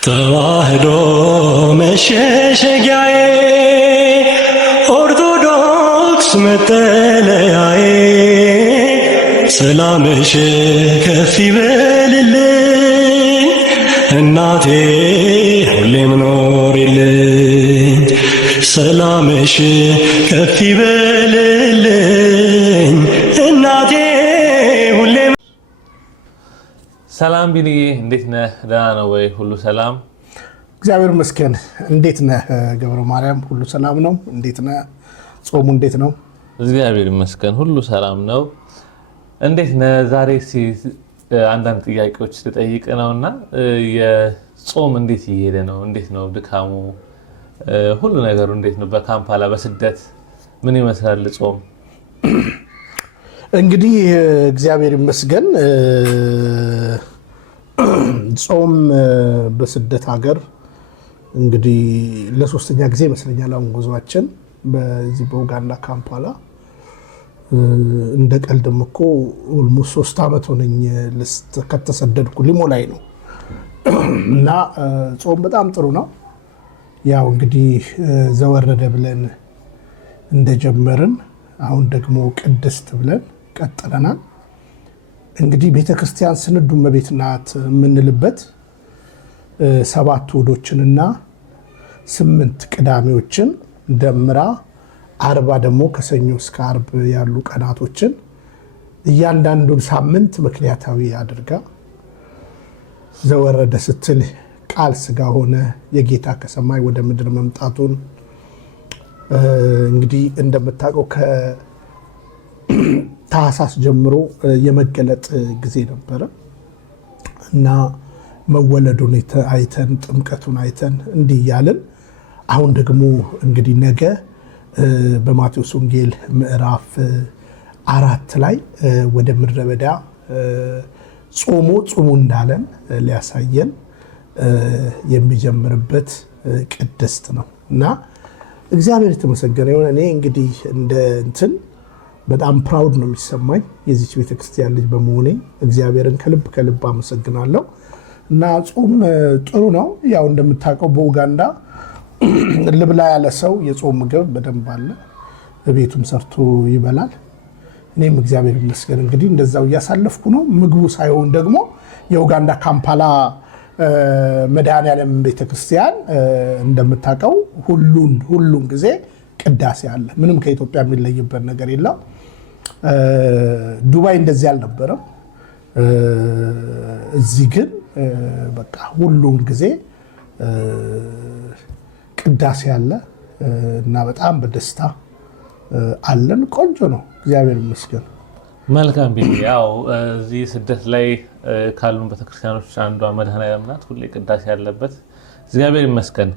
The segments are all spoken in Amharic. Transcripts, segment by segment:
ተዋህዶ መሸሸጊያዬ ኦርቶዶክስ መጠለያዬ ሰላምሽ ከፍ ይበልልኝ እናቴ ሁሌም ኖሪልኝ ሰላምሽ ከፍ ይበልልኝ እናቴ ሁሌም። ሰላም ቢኒ እንዴት ነህ? ደህና ነው ወይ? ሁሉ ሰላም? እግዚአብሔር ይመስገን። እንዴት ነህ ገብረ ማርያም? ሁሉ ሰላም ነው? እንዴት ነህ? ጾሙ እንዴት ነው? እግዚአብሔር ይመስገን ሁሉ ሰላም ነው። እንዴት ነህ? ዛሬ አንዳንድ ጥያቄዎች ልጠይቅ ነውና የጾም እንዴት እየሄደ ነው? እንዴት ነው ድካሙ? ሁሉ ነገሩ እንዴት ነው? በካምፓላ በስደት ምን ይመስላል ጾም? እንግዲህ እግዚአብሔር ይመስገን ጾም በስደት ሀገር እንግዲህ ለሶስተኛ ጊዜ ይመስለኛል አሁን ጉዟችን በዚህ በኡጋንዳ ካምፓላ። እንደ ቀልድም እኮ ኦልሞስት 3 ዓመት ሆነኝ ከተሰደድኩ ሊሞላኝ ነው። እና ጾም በጣም ጥሩ ነው። ያው እንግዲህ ዘወረደ ብለን እንደጀመርን አሁን ደግሞ ቅድስት ብለን ቀጥለናል። እንግዲህ ቤተክርስቲያን ስንዱ እመቤት ናት የምንልበት 7 እሑዶችንና 8 ቅዳሜዎችን ደምራ 40 ደግሞ ከሰኞ እስከ ዓርብ ያሉ ቀናቶችን እያንዳንዱን ሳምንት ምክንያታዊ አድርጋ ዘወረደ ስትል ቃል ሥጋ ሆነ የጌታ ከሰማይ ወደ ምድር መምጣቱን እንግዲህ እንደምታውቀው ከታኅሳስ ጀምሮ የመገለጥ ጊዜ ነበረ እና መወለዱን አይተን ጥምቀቱን አይተን እንዲህ እያልን አሁን ደግሞ እንግዲህ ነገ በማቴዎስ ወንጌል ምዕራፍ 4 ላይ ወደ ምድረ በዳ ጾሙ እንዳለን ሊያሳየን የሚጀምርበት ቅድስት ነው እና እግዚአብሔር የተመሰገነ ይሁን። እኔ እንግዲህ እንደ እንትን በጣም ፕራውድ ነው የሚሰማኝ የዚች ቤተክርስቲያን ልጅ በመሆኔ እግዚአብሔርን ከልብ አመሰግናለሁ። እና ጾም ጥሩ ነው። ያው እንደምታውቀው በኡጋንዳ ልብላ ያለ ሰው የጾም ምግብ በደንብ አለ፣ ቤቱም ሰርቶ ይበላል። እኔም እግዚአብሔር ይመስገን እንግዲህ እንደዛው እያሳለፍኩ ነው። ምግቡ ሳይሆን ደግሞ የኡጋንዳ ካምፓላ መድኃኔዓለም ቤተክርስቲያን እንደምታውቀው ሁሉን ጊዜ ቅዳሴ አለ። ምንም ከኢትዮጵያ የሚለይበት ነገር የለም። ዱባይ እንደዚህ አልነበረም። እዚህ ግን በቃ ሁሉን ጊዜ ቅዳሴ አለ እና በጣም በደስታ አለን። ቆንጆ ነው፣ እግዚአብሔር ይመስገን። መልካም ቢኒ፣ ያው እዚህ ስደት ላይ ካሉን ቤተክርስቲያኖች አንዷ መድኃኔዓለም ናት። ሁሌ ቅዳሴ ያለበት እግዚአብሔር ይመስገን።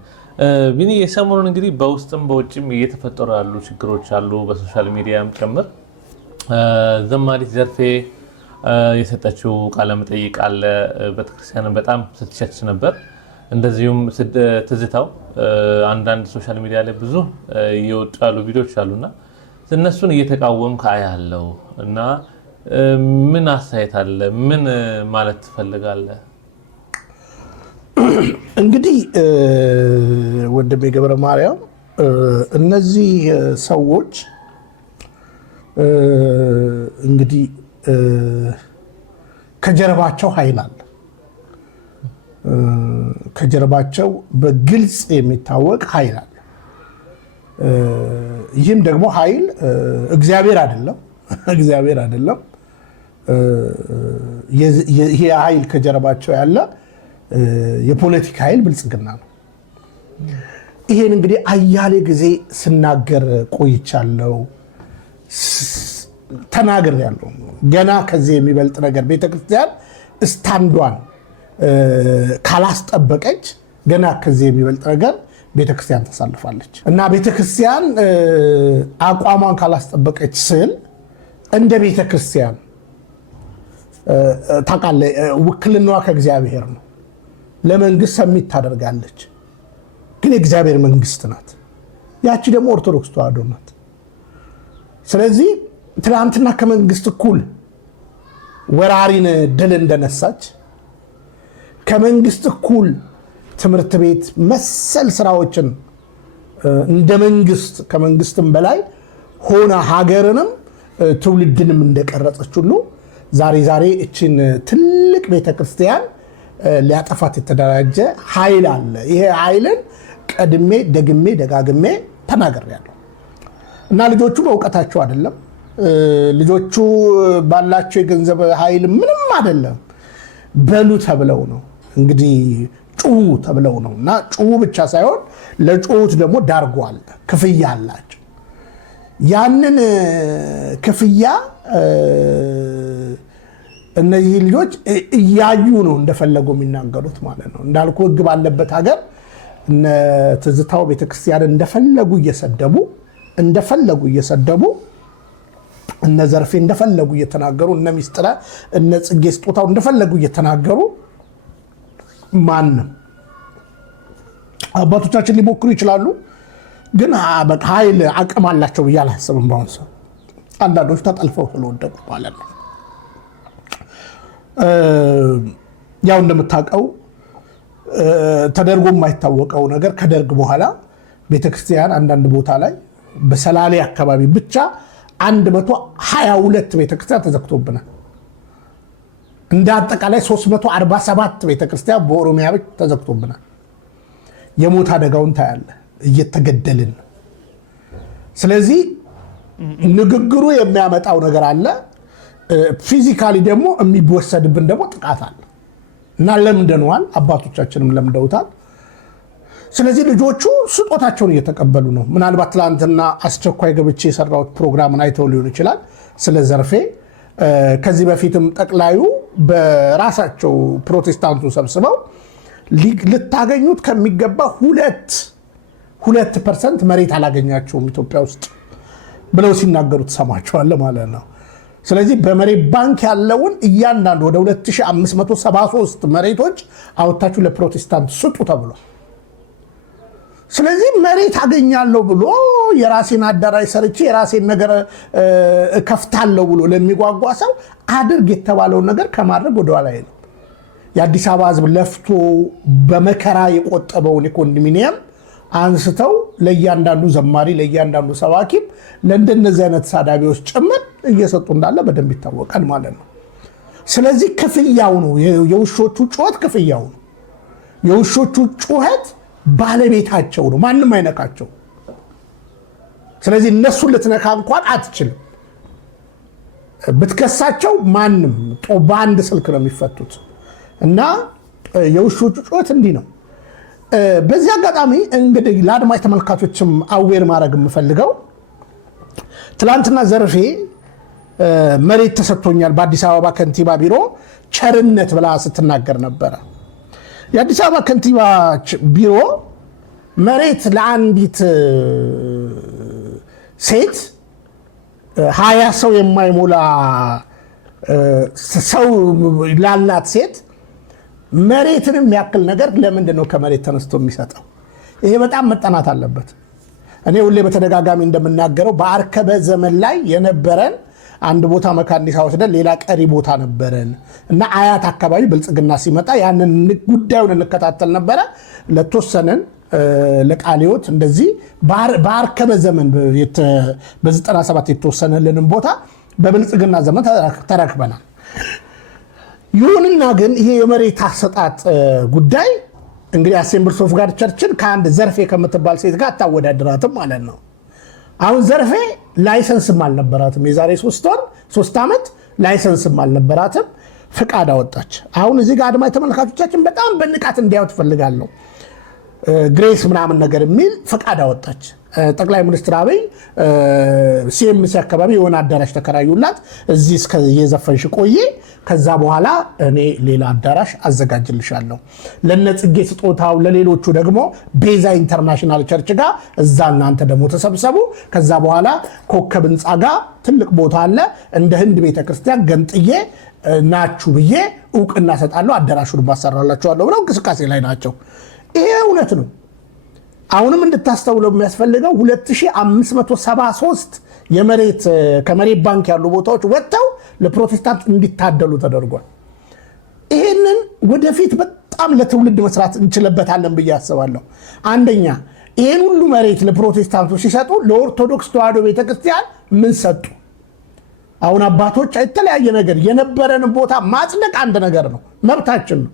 ቢኒ፣ የሰሞኑን እንግዲህ በውስጥም በውጭም እየተፈጠሩ ያሉ ችግሮች አሉ፣ በሶሻል ሚዲያም ጭምር። ዘማሪት ዘርፌ የሰጠችው ቃለ መጠይቅ አለ። ቤተክርስቲያንን በጣም ስትሸች ነበር። እንደዚሁም ትዝታው አንዳንድ ሶሻል ሚዲያ ላይ ብዙ እየወጡ ያሉ ቪዲዮዎች አሉና እነሱን እየተቃወም አያለው እና ምን አስተያየት አለ? ምን ማለት ትፈልጋለህ? እንግዲህ ወንድሜ ገብረ ማርያም እነዚህ ሰዎች እንግዲህ ከጀርባቸው ኃይል አለ። ከጀርባቸው በግልጽ የሚታወቅ ኃይል አለ። ይህም ደግሞ ኃይል እግዚአብሔር አይደለም። ይሄ ኃይል ከጀርባቸው ያለ የፖለቲካ ኃይል ብልጽግና ነው። ይሄን እንግዲህ አያሌ ጊዜ ስናገር ቆይቻለሁ፣ ተናግሬያለሁ። ገና ከዚህ የሚበልጥ ነገር ቤተክርስቲያን ስታንዷን ካላስጠበቀች ገና ከዚህ የሚበልጥ ነገር ቤተክርስቲያን ተሳልፋለች እና ቤተክርስቲያን አቋሟን ካላስጠበቀች ስል እንደ ቤተክርስቲያን ታውቃለህ፣ ውክልናዋ ከእግዚአብሔር ነው። ለመንግስት ሰሚት ታደርጋለች፣ ግን የእግዚአብሔር መንግስት ናት። ያቺ ደግሞ ኦርቶዶክስ ተዋሕዶ ናት። ስለዚህ ትናንትና ከመንግስት እኩል ወራሪን ድል እንደነሳች ከመንግስት እኩል ትምህርት ቤት መሰል ስራዎችን እንደ መንግስት ከመንግስትም በላይ ሆና ሀገርንም ትውልድንም እንደቀረጸች ሁሉ ዛሬ እችን ትልቅ ቤተክርስቲያን ሊያጠፋት የተደራጀ ኃይል አለ። ይሄ ኃይልን ቀድሜ ደግሜ ደጋግሜ ተናግሬያለሁ እና ልጆቹ በእውቀታቸው አይደለም፣ ልጆቹ ባላቸው የገንዘብ ኃይል ምንም አይደለም፣ በሉ ተብለው ነው እንግዲህ ጩሁ ተብለው ነው። እና ጩሁ ብቻ ሳይሆን ለጩሁት ደግሞ ዳርጓል፣ ክፍያ አላቸው። ያንን ክፍያ እነዚህ ልጆች እያዩ ነው እንደፈለጉ የሚናገሩት ማለት ነው። እንዳልኩ ህግ ባለበት ሀገር እነ ትዝታው ቤተክርስቲያን እንደፈለጉ እየሰደቡ እነ ዘርፌ እንደፈለጉ እየተናገሩ እነ ሚስጥረ እነ ጽጌ ስጦታው እንደፈለጉ እየተናገሩ ማንም አባቶቻችን ሊሞክሩ ይችላሉ፣ ግን ኃይል አቅም አላቸው ብዬ አላስብም። በአሁኑ ሰው አንዳንዶች ተጠልፈው ስለወደቁ ማለት ነው። ያው እንደምታውቀው ተደርጎ የማይታወቀው ነገር ከደርግ በኋላ ቤተክርስቲያን አንዳንድ ቦታ ላይ በሰላሌ አካባቢ ብቻ 122 ቤተክርስቲያን ተዘግቶብናል። እንደ አጠቃላይ 347 ቤተክርስቲያን በኦሮሚያ ብቻ ተዘግቶብናል። የሞት አደጋውን ታያለ፣ እየተገደልን። ስለዚህ ንግግሩ የሚያመጣው ነገር አለ፣ ፊዚካሊ ደግሞ የሚወሰድብን ደግሞ ጥቃት አለ እና ለምደነዋል፣ አባቶቻችንም ለምደውታል። ስለዚህ ልጆቹ ስጦታቸውን እየተቀበሉ ነው። ምናልባት ትላንትና አስቸኳይ ገብቼ የሰራሁት ፕሮግራምን አይተው ሊሆን ይችላል ስለ ዘርፌ። ከዚህ በፊትም ጠቅላዩ በራሳቸው ፕሮቴስታንቱ ሰብስበው ልታገኙት ከሚገባ 2% መሬት አላገኛቸውም ኢትዮጵያ ውስጥ ብለው ሲናገሩት ሰማቸዋል ማለት ነው። ስለዚህ በመሬት ባንክ ያለውን እያንዳንዱ ወደ 2573 መሬቶች አወጣችሁ ለፕሮቴስታንት ስጡ ተብሏል። ስለዚህ መሬት አገኛለሁ ብሎ የራሴን አዳራሽ ሰርቼ የራሴን ነገር ከፍታለሁ ብሎ ለሚጓጓ ሰው አድርግ የተባለውን ነገር ከማድረግ ወደኋላ አይልም። የአዲስ አበባ ሕዝብ ለፍቶ በመከራ የቆጠበውን ኮንዶሚኒየም አንስተው ለእያንዳንዱ ዘማሪ ለእያንዳንዱ ሰባኪም ለእንደነዚህ አይነት ሳዳቢዎች ጭምር እየሰጡ እንዳለ በደንብ ይታወቃል ማለት ነው። ስለዚህ ክፍያው ነው የውሾቹ ጩኸት፣ ክፍያው ነው የውሾቹ ጩኸት። ባለቤታቸው ነው፣ ማንም አይነካቸው። ስለዚህ እነሱን ልትነካ እንኳን አትችልም። ብትከሳቸው ማንም በአንድ ስልክ ነው የሚፈቱት። እና የውሾቹ ጩኸት እንዲህ ነው። በዚህ አጋጣሚ እንግዲህ ለአድማጭ ተመልካቾችም አዌር ማድረግ የምፈልገው ትላንትና ዘርፌ መሬት ተሰጥቶኛል በአዲስ አበባ ከንቲባ ቢሮ ቸርነት ብላ ስትናገር ነበረ። የአዲስ አበባ ከንቲባ ቢሮ መሬት ለአንዲት ሴት 20 ሰው የማይሞላ ሰው ላላት ሴት መሬትን የሚያክል ነገር ለምንድን ነው ከመሬት ተነስቶ የሚሰጠው? ይሄ በጣም መጠናት አለበት። እኔ ሁሌ በተደጋጋሚ እንደምናገረው በአርከበ ዘመን ላይ የነበረን አንድ ቦታ መካኒሳ ወስደን ሌላ ቀሪ ቦታ ነበረን እና አያት አካባቢ ብልጽግና ሲመጣ ያንን ጉዳዩን እንከታተል ነበረ። ለተወሰነን ለቃሊዮት እንደዚህ በአርከበ ዘመን በ97 የተወሰነልንም ቦታ በብልጽግና ዘመን ተረክበናል። ይሁንና ግን ይሄ የመሬት አሰጣጥ ጉዳይ እንግዲህ አሴምብልስ ኦፍ ጋድ ቸርችን ከአንድ ዘርፌ ከምትባል ሴት ጋር አታወዳድራትም ማለት ነው። አሁን ዘርፌ ላይሰንስም አልነበራትም። የዛሬ 3 ዓመት ላይሰንስም አልነበራትም። ፍቃድ አወጣች። አሁን እዚህ ጋር አድማጭ ተመልካቾቻችን በጣም በንቃት እንዲያዩት ፈልጋለሁ። ግሬስ ምናምን ነገር የሚል ፍቃድ አወጣች። ጠቅላይ ሚኒስትር አብይ ሲኤምሲ አካባቢ የሆነ አዳራሽ ተከራዩላት። እዚህ እስከ የዘፈንሽ ቆይ፣ ከዛ በኋላ እኔ ሌላ አዳራሽ አዘጋጅልሻለሁ። ለነጽጌ ስጦታው ለሌሎቹ ደግሞ ቤዛ ኢንተርናሽናል ቸርች ጋር እዛ እናንተ ደግሞ ተሰብሰቡ። ከዛ በኋላ ኮከብ ህንፃ ጋር ትልቅ ቦታ አለ፣ እንደ ህንድ ቤተክርስቲያን ገንጥዬ ናችሁ ብዬ እውቅና ሰጣለሁ፣ አዳራሹን ማሰራላችኋለሁ ብለው እንቅስቃሴ ላይ ናቸው። ይሄ እውነት ነው። አሁንም እንድታስተውለው የሚያስፈልገው 2573 ከመሬት ባንክ ያሉ ቦታዎች ወጥተው ለፕሮቴስታንት እንዲታደሉ ተደርጓል። ይህንን ወደፊት በጣም ለትውልድ መስራት እንችልበታለን ብዬ አስባለሁ። አንደኛ ይሄን ሁሉ መሬት ለፕሮቴስታንቶች ሲሰጡ ለኦርቶዶክስ ተዋሕዶ ቤተክርስቲያን ምን ሰጡ? አሁን አባቶች የተለያየ ነገር የነበረን ቦታ ማጽደቅ አንድ ነገር ነው፣ መብታችን ነው።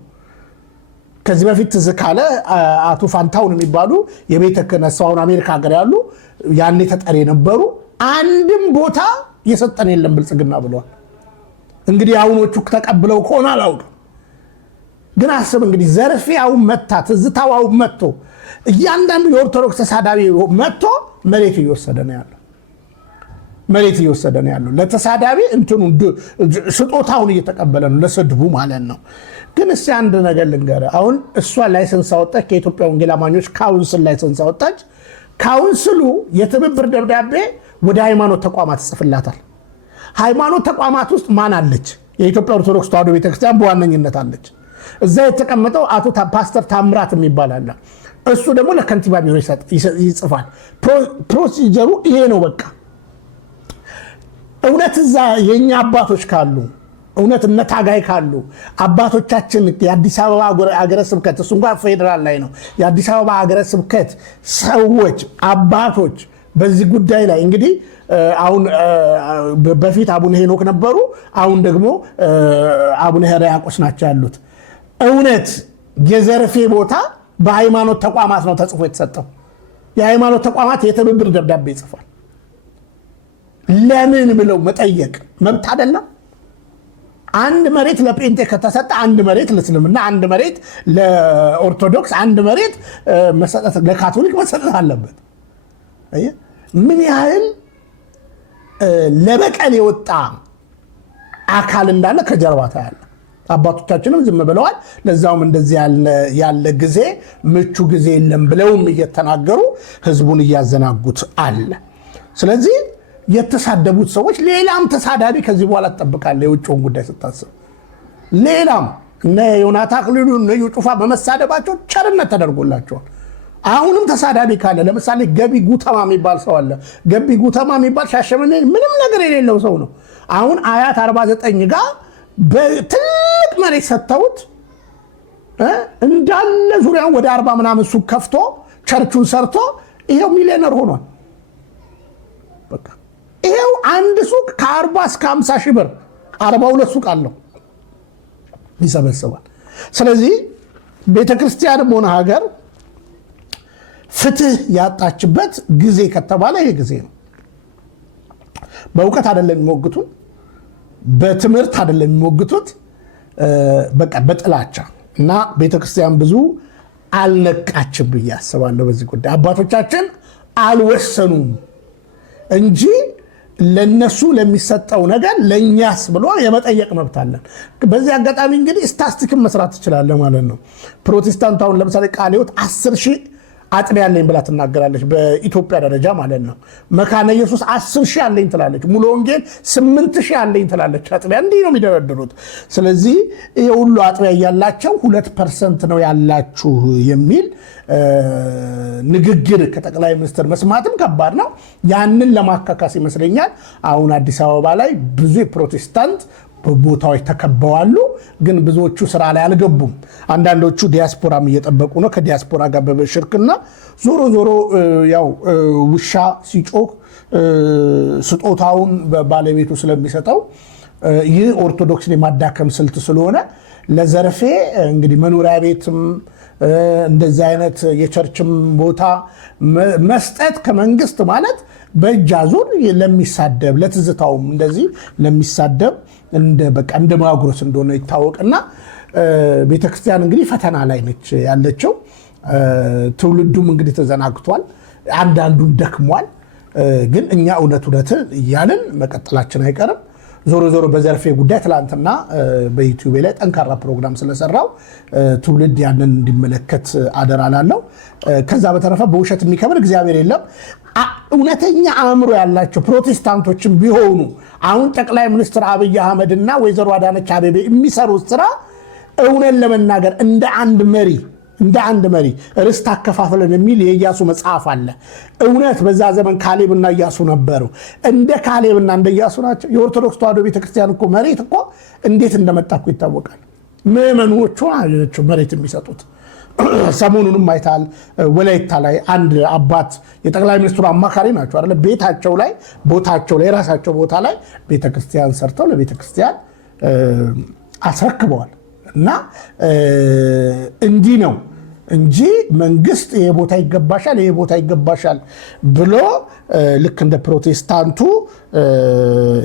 ከዚህ በፊት ትዝ ካለ አቶ ፋንታውን የሚባሉ የቤተ ክህነት ሰው አሁን አሜሪካ ሀገር ያሉ ያኔ ተጠሪ ነበሩ። አንድም ቦታ የሰጠን የለም ብልጽግና ብለዋል። እንግዲህ አሁኖቹ ተቀብለው ከሆነ አላውቅም፣ ግን አስብ እንግዲህ ዘርፊያው መታ ትዝታው መጥቶ እያንዳንዱ የኦርቶዶክስ ተሳዳቢ መጥቶ መሬት እየወሰደ ነው ያለው። ለተሳዳቢ እንትኑ ስጦታውን እየተቀበለ ነው፣ ለስድቡ ማለት ነው። ግን እስቲ አንድ ነገር ልንገርህ። አሁን እሷ ላይሰንስ አወጣች፣ ከኢትዮጵያ ወንጌል አማኞች ካውንስል ላይሰንስ አወጣች። ካውንስሉ የትብብር ደብዳቤ ወደ ሃይማኖት ተቋማት ይጽፍላታል። ሃይማኖት ተቋማት ውስጥ ማን አለች? የኢትዮጵያ ኦርቶዶክስ ተዋሕዶ ቤተክርስቲያን በዋነኝነት አለች። እዛ የተቀመጠው አቶ ፓስተር ታምራት የሚባል አለ። እሱ ደግሞ ለከንቲባ ቢሮ ይጽፋል። ፕሮሲጀሩ ይሄ ነው በቃ። እውነት እዛ የኛ አባቶች ካሉ እውነት እነ ታጋይ ካሉ አባቶቻችን የአዲስ አበባ ሀገረ ስብከት እሱ እንኳን ፌዴራል ላይ ነው። የአዲስ አበባ ሀገረ ስብከት ሰዎች አባቶች በዚህ ጉዳይ ላይ እንግዲህ አሁን በፊት አቡነ ሄኖክ ነበሩ፣ አሁን ደግሞ አቡነ ሕርያቆስ ናቸው ያሉት። እውነት የዘርፌ ቦታ በሃይማኖት ተቋማት ነው ተጽፎ የተሰጠው። የሃይማኖት ተቋማት የትብብር ደብዳቤ ይጽፋል። ለምን ብለው መጠየቅ መብት አይደለም? አንድ መሬት ለጴንጤ ከተሰጠ አንድ መሬት ለእስልምና፣ አንድ መሬት ለኦርቶዶክስ፣ አንድ መሬት መሰጠት ለካቶሊክ መሰጠት አለበት። ምን ያህል ለበቀል የወጣ አካል እንዳለ ከጀርባ ታያለ። አባቶቻችንም ዝም ብለዋል። ለዛውም እንደዚህ ያለ ጊዜ ምቹ ጊዜ የለም ብለውም እየተናገሩ ህዝቡን እያዘናጉት አለ። ስለዚህ የተሳደቡት ሰዎች ሌላም ተሳዳቢ ከዚህ በኋላ ትጠብቃለህ። የውጭውን ጉዳይ ስታስብ ሌላም እነ ዮናታ አክሊሉ እነ ጩፋ በመሳደባቸው ቸርነት ተደርጎላቸዋል። አሁንም ተሳዳቢ ካለ ለምሳሌ ገቢ ጉተማ የሚባል ሰው አለ። ገቢ ጉተማ የሚባል ሻሸመኔ ምንም ነገር የሌለው ሰው ነው። አሁን አያት 49 ጋር በትልቅ መሬት ሰጥተውት እንዳለ ዙሪያውን ወደ 40 ምናምን ሱቅ ከፍቶ ቸርቹን ሰርቶ ይሄው ሚሊዮነር ሆኗል። በቃ ይሄው አንድ ሱቅ ከ40 እስከ 50 ሺህ ብር 42 ሱቅ አለው ይሰበስባል። ስለዚህ ቤተክርስቲያንም ሆነ ሀገር ፍትህ ያጣችበት ጊዜ ከተባለ ይሄ ጊዜ ነው። በእውቀት አይደለም የሚሞግቱት፣ በትምህርት አይደለም የሚሞግቱት፣ በቃ በጥላቻ እና ቤተክርስቲያን ብዙ አልነቃችም ብዬ አስባለሁ። በዚህ ጉዳይ አባቶቻችን አልወሰኑም እንጂ ለነሱ ለሚሰጠው ነገር ለኛስ ብሎ የመጠየቅ መብት አለን። በዚህ አጋጣሚ እንግዲህ ስታስቲክን መስራት ትችላለህ ማለት ነው። ፕሮቴስታንት አሁን ለምሳሌ ቃለ ሕይወት 10,000 አጥቢያ አለኝ ብላ ትናገራለች፣ በኢትዮጵያ ደረጃ ማለት ነው። መካነ ኢየሱስ 10,000 አለኝ ትላለች፣ ሙሉ ወንጌል 8,000 አለኝ ትላለች። አጥቢያ እንዲህ ነው የሚደረድሩት። ስለዚህ ይሄ ሁሉ አጥቢያ እያላቸው 2% ነው ያላችሁ የሚል ንግግር ከጠቅላይ ሚኒስትር መስማትም ከባድ ነው። ያንን ለማካካስ ይመስለኛል አሁን አዲስ አበባ ላይ ብዙ የፕሮቴስታንት ቦታዎች ተከበዋሉ፣ ግን ብዙዎቹ ስራ ላይ አልገቡም። አንዳንዶቹ ዲያስፖራም እየጠበቁ ነው ከዲያስፖራ ጋር በሽርክና። ዞሮ ዞሮ ያው ውሻ ሲጮህ ስጦታውን ባለቤቱ ስለሚሰጠው ይህ ኦርቶዶክስን የማዳከም ስልት ስለሆነ ለዘርፌ እንግዲህ መኖሪያ ቤትም እንደዚህ አይነት የቸርችም ቦታ መስጠት ከመንግስት ማለት በእጅ አዙር ለሚሳደብ ለትዝታውም እንደዚህ ለሚሳደብ እንደ ማጉረስ እንደሆነ ይታወቅና ቤተክርስቲያን እንግዲህ ፈተና ላይ ነች ያለችው። ትውልዱም እንግዲህ ተዘናግቷል፣ አንዳንዱን ደክሟል። ግን እኛ እውነት እያልን መቀጠላችን አይቀርም። ዞሮ ዞሮ በዘርፌ ጉዳይ ትላንትና በዩቲዩብ ላይ ጠንካራ ፕሮግራም ስለሰራው ትውልድ ያንን እንዲመለከት አደራ ላለው። ከዛ በተረፈ በውሸት የሚከብር እግዚአብሔር የለም። እውነተኛ አእምሮ ያላቸው ፕሮቴስታንቶችም ቢሆኑ አሁን ጠቅላይ ሚኒስትር አብይ አህመድ እና ወይዘሮ አዳነች አቤቤ የሚሰሩት ስራ እውነት ለመናገር እንደ አንድ መሪ ርስት አከፋፈለን የሚል የኢያሱ መጽሐፍ አለ። እውነት በዛ ዘመን ካሌብና ኢያሱ ነበሩ። እንደ ካሌብና እንደ ኢያሱ ናቸው። የኦርቶዶክስ ተዋሕዶ ቤተክርስቲያን እኮ መሬት እኮ እንዴት እንደመጣ እኮ ይታወቃል። ምዕመኖቹ ናቸው መሬት የሚሰጡት። ሰሞኑንም አይታል ወላይታ ላይ አንድ አባት የጠቅላይ ሚኒስትሩ አማካሪ ናቸው አይደል? ቤታቸው ላይ ቦታቸው ላይ የራሳቸው ቦታ ላይ ቤተክርስቲያን ሰርተው ለቤተክርስቲያን አስረክበዋል። እና እንዲህ ነው እንጂ መንግስት ይሄ ቦታ ይገባሻል ይሄ ቦታ ይገባሻል ብሎ ልክ እንደ ፕሮቴስታንቱ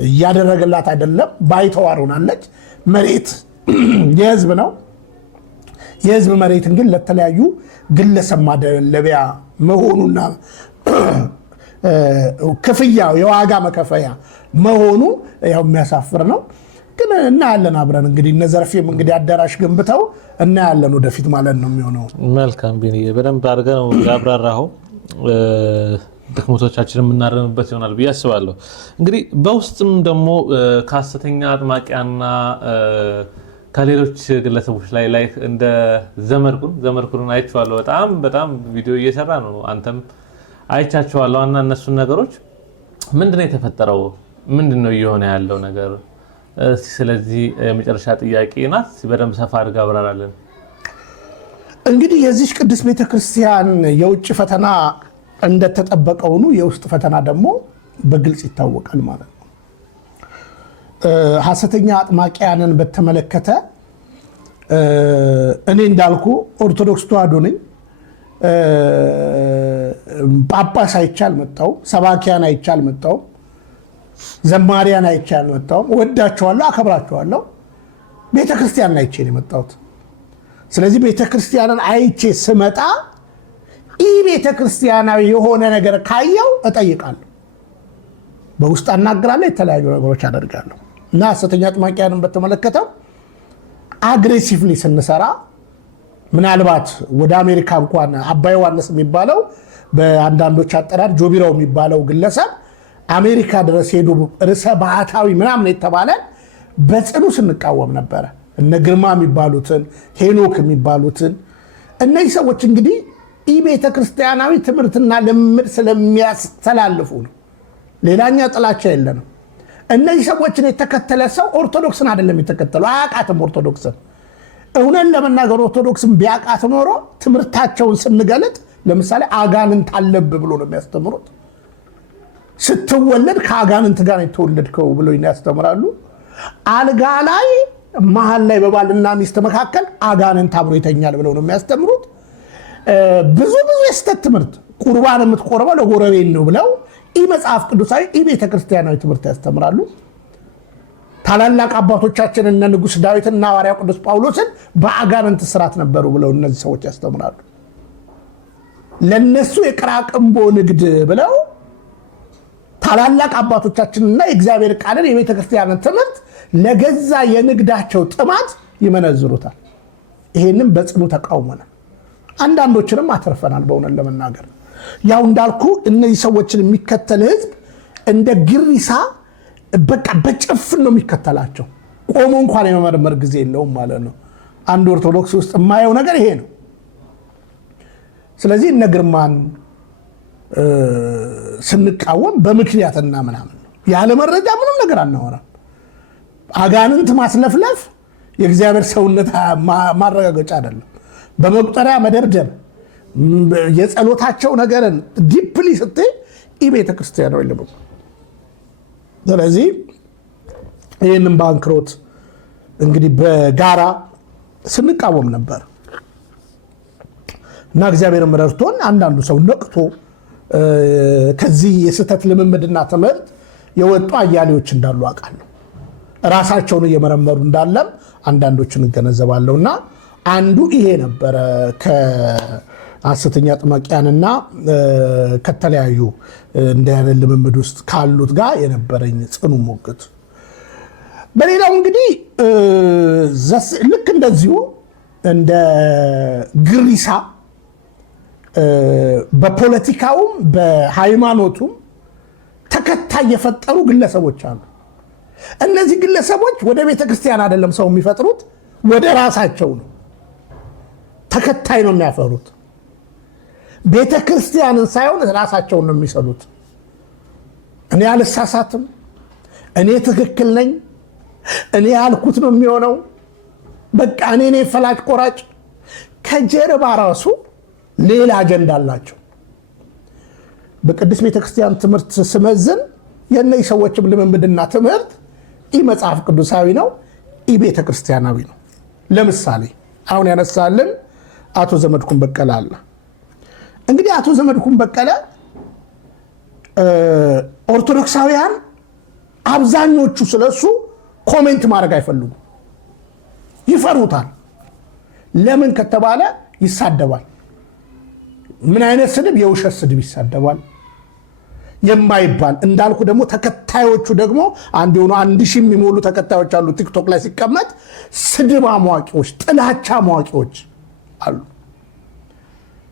እያደረገላት አይደለም። ባይተዋር ሆናለች። መሬት የህዝብ ነው። የህዝብ መሬትን ግን ለተለያዩ ግለሰብ ማደለቢያ መሆኑና ክፍያው የዋጋ መከፈያ መሆኑ ያው የሚያሳፍር ነው። ግን እናያለን አብረን እንግዲህ እነ ዘርፌም እንግዲህ አዳራሽ ገንብተው እናያለን ወደፊት ማለት ነው የሚሆነው። መልካም ቢኒ በደንብ አድርገህ ነው ያብራራኸው። ድክመቶቻችንን የምናረምበት ይሆናል ብዬ አስባለሁ። እንግዲህ በውስጥም ደግሞ ከሐሰተኛ አጥማቂያና ከሌሎች ግለሰቦች ላይ እንደ ዘመርኩን አይቼዋለሁ። በጣም ቪዲዮ እየሰራ ነው። አንተም አይቻቸዋለሁ። እና እነሱን ነገሮች ምንድነው የተፈጠረው? ምንድነው እየሆነ ያለው ነገር? ስለዚህ የመጨረሻ ጥያቄ ናት። በደንብ ሰፋ አድርጋ አብራራለን። እንግዲህ የዚህ ቅዱስ ቤተክርስቲያን የውጭ ፈተና እንደተጠበቀው ነው፣ የውስጥ ፈተና ደግሞ በግልጽ ይታወቃል ማለት ነው። ሐሰተኛ አጥማቂያንን በተመለከተ እኔ እንዳልኩ ኦርቶዶክስ ተዋሕዶ ነኝ። ጳጳስ አይቻል መጣው፣ ሰባኪያን አይቻል መጣው፣ ዘማሪያን አይቻል መጣው። ወዳቸዋለሁ፣ አከብራቸዋለሁ። ቤተክርስቲያንን አይቼ ነው የመጣሁት። ስለዚህ ቤተክርስቲያንን አይቼ ስመጣ ይህ ቤተክርስቲያናዊ የሆነ ነገር ካየው እጠይቃለሁ፣ በውስጥ አናግራለሁ፣ የተለያዩ ነገሮች አደርጋለሁ። እና ሐሰተኛ አጥማቂያንን በተመለከተ አግሬሲቭሊ ስንሰራ ምናልባት ወደ አሜሪካ እንኳን አባይ ዮሐንስ የሚባለው በአንዳንዶች አጠራር ጆቢራው የሚባለው ግለሰብ አሜሪካ ድረስ ሄዶ ርዕሰ ባህታዊ ምናምን የተባለ በጽኑ ስንቃወም ነበረ። እነ ግርማ የሚባሉትን ሄኖክ የሚባሉትን እነዚህ ሰዎች እንግዲህ ይህ ቤተክርስቲያናዊ ትምህርትና ልምድ ስለሚያስተላልፉ ነው። ሌላኛ ጥላቻ የለንም። እነዚህ ሰዎችን የተከተለ ሰው ኦርቶዶክስን አይደለም የተከተለው፣ አያውቃትም ኦርቶዶክስን። እውነን ለመናገር ኦርቶዶክስን ቢያውቃት ኖሮ ትምህርታቸውን ስንገለጥ ለምሳሌ አጋንንት አለብህ ብሎ ነው የሚያስተምሩት። ስትወለድ ከአጋንንት ጋር የተወለድከው ብሎ ያስተምራሉ። አልጋ ላይ መሀል ላይ በባልና ሚስት መካከል አጋንንት አብሮ ይተኛል ብለው ነው የሚያስተምሩት። ብዙ የስተት ትምህርት ቁርባን የምትቆርበው ለጎረቤት ነው ብለው ይህ መጽሐፍ ቅዱሳዊ ይህ ቤተክርስቲያናዊ ትምህርት ያስተምራሉ። ታላላቅ አባቶቻችን እነ ንጉሥ ዳዊትና ሐዋርያው ቅዱስ ጳውሎስን በአጋንንት ስራት ነበሩ ብለው እነዚህ ሰዎች ያስተምራሉ። ለነሱ የቅራቅንቦ ንግድ ብለው ታላላቅ አባቶቻችንና የእግዚአብሔር ቃልን የቤተክርስቲያንን ትምህርት ለገዛ የንግዳቸው ጥማት ይመነዝሩታል። ይሄንን በጽኑ ተቃውመናል። አንዳንዶችንም አትርፈናል። በእውነት ለመናገር ያው እንዳልኩ እነዚህ ሰዎችን የሚከተል ህዝብ እንደ ግሪሳ በቃ በጭፍን ነው የሚከተላቸው። ቆሞ እንኳን የመመርመር ጊዜ የለውም ማለት ነው። አንድ ኦርቶዶክስ ውስጥ የማየው ነገር ይሄ ነው። ስለዚህ እነ ግርማን ስንቃወም በምክንያትና ምናምን ነው፣ ያለ መረጃ ምንም ነገር አናወራም። አጋንንት ማስለፍለፍ የእግዚአብሔር ሰውነት ማረጋገጫ አይደለም። በመቁጠሪያ መደብደብ የጸሎታቸው ነገርን ዲፕሊ ስትይ ይህ ቤተክርስቲያን ነው ይልም። ስለዚህ ይህንን ባንክሮት እንግዲህ በጋራ ስንቃወም ነበር እና እግዚአብሔር ረድቶን አንዳንዱ ሰው ነቅቶ ከዚህ የስህተት ልምምድና ትምህርት የወጡ አያሌዎች እንዳሉ አውቃለሁ። ራሳቸውን እየመረመሩ እንዳለም አንዳንዶችን እንገነዘባለሁና አንዱ ይሄ ነበረ። ከሐሰተኛ አጥማቂያንና ከተለያዩ እንደ ልምምድ ውስጥ ካሉት ጋር የነበረኝ ጽኑ ሞግት። በሌላው እንግዲህ ልክ እንደዚሁ እንደ ግሪሳ በፖለቲካውም በሃይማኖቱም ተከታይ የፈጠሩ ግለሰቦች አሉ። እነዚህ ግለሰቦች ወደ ቤተክርስቲያን አይደለም ሰው የሚፈጥሩት፣ ወደ ራሳቸው ነው። ተከታይ ነው የሚያፈሩት። ቤተክርስቲያንን ሳይሆን ራሳቸውን ነው የሚሰሉት። እኔ አልሳሳትም፣ እኔ ትክክል ነኝ፣ እኔ ያልኩት ነው የሚሆነው በቃ እኔ ፈላጭ ቆራጭ። ከጀርባ ራሱ ሌላ አጀንዳ አላቸው። በቅድስት ቤተክርስቲያን ትምህርት ስመዝን የእነዚህ ሰዎችም ልምምድና ትምህርት መጽሐፍ ቅዱሳዊ ነው፣ ቤተክርስቲያናዊ ነው። ለምሳሌ አሁን ያነሳልን አቶ ዘመድኩን በቀለ አለ። እንግዲህ አቶ ዘመድኩን በቀለ ኦርቶዶክሳውያን አብዛኞቹ ስለሱ ኮሜንት ማድረግ አይፈልጉ፣ ይፈሩታል። ለምን ከተባለ ይሳደባል። ምን አይነት ስድብ? የውሸት ስድብ ይሳደባል የማይባል። እንዳልኩ ደግሞ ተከታዮቹ ደግሞ አንድ የሆኑ 1000 የሚሞሉ ተከታዮች አሉ። ቲክቶክ ላይ ሲቀመጥ ስድብ አሟቂዎች፣ ጥላቻ አሟቂዎች አሉ።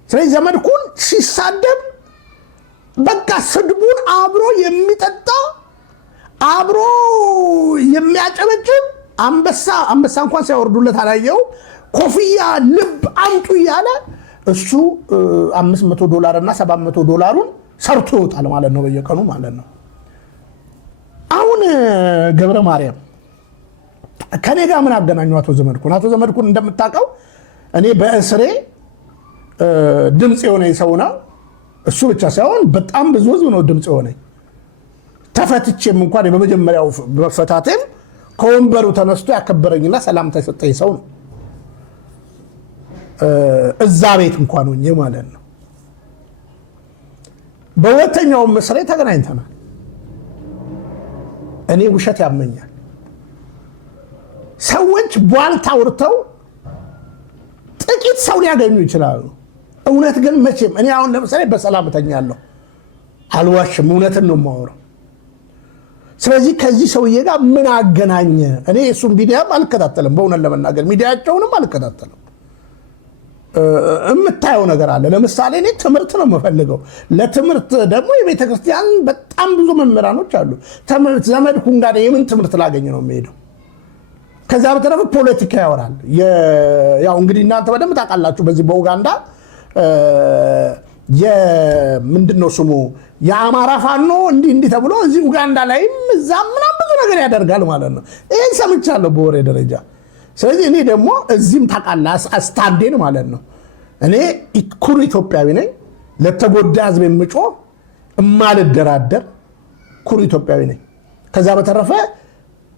ስለዚህ ዘመድኩን ሲሳደብ በቃ ስድቡን አብሮ የሚጠጣ አብሮ የሚያጨበጭብ አንበሳ እንኳን ሲያወርዱለት አላየው። ኮፍያ ልብ አምጡ እያለ እሱ $500 እና $700 ሰርቶ ይወጣል ማለት ነው፣ በየቀኑ ማለት ነው። አሁን ገብረ ማርያም ከኔ ጋር ምን አገናኘው? አቶ ዘመድኩን እንደምታውቀው እኔ በእስሬ ድምፅ የሆነ ሰው ነው። እሱ ብቻ ሳይሆን በጣም ብዙ ህዝብ ነው ድምፅ የሆነ። ተፈትቼም እንኳን በመጀመሪያው መፈታቴም ከወንበሩ ተነስቶ ያከበረኝና ሰላምታ የሰጠኝ ሰው ነው። እዛ ቤት እንኳን ሆኜ ማለት ነው። በሁለተኛው መስሬ ተገናኝተናል። እኔ ውሸት ያመኛል። ሰዎች ቧልታ አውርተው ጥቂት ሰው ሊያገኙ ይችላሉ። እውነት ግን መቼም እኔ አሁን ለምሳሌ በሰላም እተኛለሁ፣ አልዋሽም፣ እውነትን ነው የማወራው። ስለዚህ ከዚህ ሰውዬ ጋር ምን አገናኘ? እኔ እሱም ሚዲያም አልከታተልም፣ በእውነት ለመናገር ሚዲያቸውንም አልከታተልም። የምታየው ነገር አለ። ለምሳሌ እኔ ትምህርት ነው የምፈልገው። ለትምህርት ደግሞ የቤተክርስቲያን በጣም ብዙ መምህራኖች አሉ። ዘመድኩን ጋር የምን ትምህርት ላገኝ ነው የሚሄደው? ከዛ በተረፈ ፖለቲካ ያወራል። ያው እንግዲህ እናንተ በደንብ ታውቃላችሁ። በዚህ በኡጋንዳ ምንድነው ስሙ የአማራ ፋኖ እንዲህ ተብሎ እዚህ ኡጋንዳ ላይም እዛም ምናምን ብዙ ነገር ያደርጋል ማለት ነው። ይህን ሰምቻለሁ በወሬ ደረጃ። ስለዚህ እኔ ደግሞ እዚህም ታውቃለህ አስታንዴን ማለት ነው። እኔ ኩሩ ኢትዮጵያዊ ነኝ። ለተጎዳ ህዝብ የምጮህ እማልደራደር ኩሩ ኢትዮጵያዊ ነኝ። ከዛ በተረፈ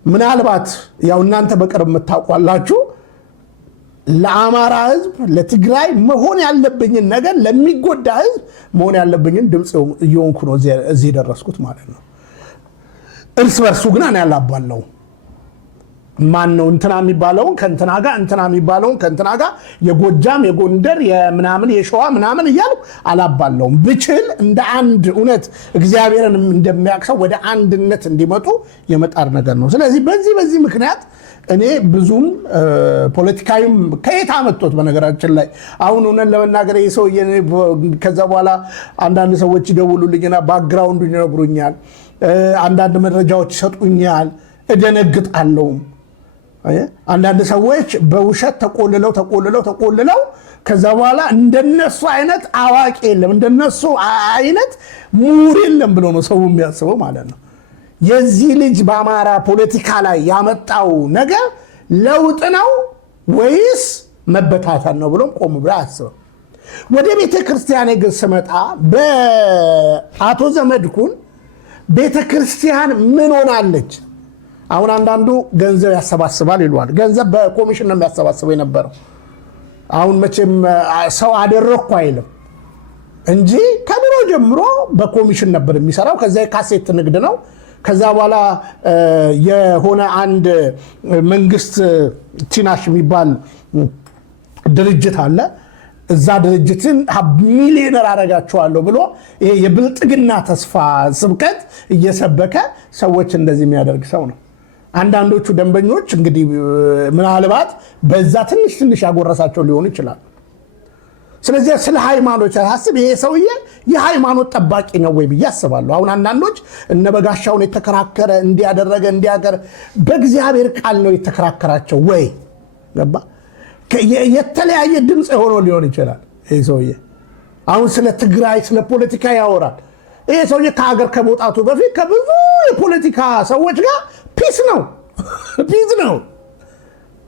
ምናልባት ያው እናንተ በቅርብ የምታውቋላችሁ ለአማራ ህዝብ ለትግራይ መሆን ያለብኝን ነገር ለሚጎዳ ህዝብ መሆን ያለብኝን ድምፅ እየሆንኩ ነው እዚህ የደረስኩት ማለት ነው። እርስ በርሱ ግን እኔ ያላባለው ማን ነው እንትና የሚባለውን ከእንትና ጋር እንትና የሚባለውን ከእንትና ጋር የጎጃም የጎንደር የምናምን የሸዋ ምናምን እያልኩ አላባለውም። ብችል እንደ አንድ እውነት እግዚአብሔርን እንደሚያቅሰው ወደ አንድነት እንዲመጡ የመጣር ነገር ነው። ስለዚህ በዚህ ምክንያት እኔ ብዙም ፖለቲካዊም ከየት አመጡት በነገራችን ላይ አሁን እውነት ለመናገር የሰው ከዛ በኋላ አንዳንድ ሰዎች ይደውሉልኝና ባክግራውንዱ ይነግሩኛል፣ አንዳንድ መረጃዎች ይሰጡኛል፣ እደነግጣለሁ። አንዳንድ ሰዎች በውሸት ተቆልለው ከዛ በኋላ እንደነሱ አይነት አዋቂ የለም፣ እንደነሱ አይነት ምሁር የለም ብሎ ነው ሰው የሚያስበው ማለት ነው። የዚህ ልጅ በአማራ ፖለቲካ ላይ ያመጣው ነገር ለውጥ ነው ወይስ መበታተን ነው ብሎም ቆም ብሎ አስበው። ወደ ቤተ ክርስቲያን ግን ስመጣ በአቶ ዘመድኩን ቤተ ክርስቲያን ምን ሆናለች? አሁን አንዳንዱ ገንዘብ ያሰባስባል ይሏል። ገንዘብ በኮሚሽን ነው የሚያሰባስበው የነበረው። አሁን መቼም ሰው አደረኩ አይልም እንጂ ከድሮ ጀምሮ በኮሚሽን ነበር የሚሰራው። ከዛ የካሴት ንግድ ነው። ከዛ በኋላ የሆነ አንድ መንግስት ቲናሽ የሚባል ድርጅት አለ። እዛ ድርጅትን ሚሊዮነር አደርጋቸዋለሁ ብሎ ይሄ የብልጥግና ተስፋ ስብከት እየሰበከ ሰዎች እንደዚህ የሚያደርግ ሰው ነው። አንዳንዶቹ ደንበኞች እንግዲህ ምናልባት በዛ ትንሽ ያጎረሳቸው ሊሆኑ ይችላል። ስለዚህ ስለ ሃይማኖት ያሳስብ ይሄ ሰውዬ የሃይማኖት ጠባቂ ነው ወይ ብዬ አስባለሁ። አሁን አንዳንዶች እነ በጋሻውን የተከራከረ እንዲያደረገ እንዲያገር በእግዚአብሔር ቃል ነው የተከራከራቸው ወይ ገባ? የተለያየ ድምፅ ሆኖ ሊሆን ይችላል። ይሄ ሰውዬ አሁን ስለ ትግራይ ስለ ፖለቲካ ያወራል። ይሄ ሰውዬ ከሀገር ከመውጣቱ በፊት ከብዙ የፖለቲካ ሰዎች ጋር ፒስ ነው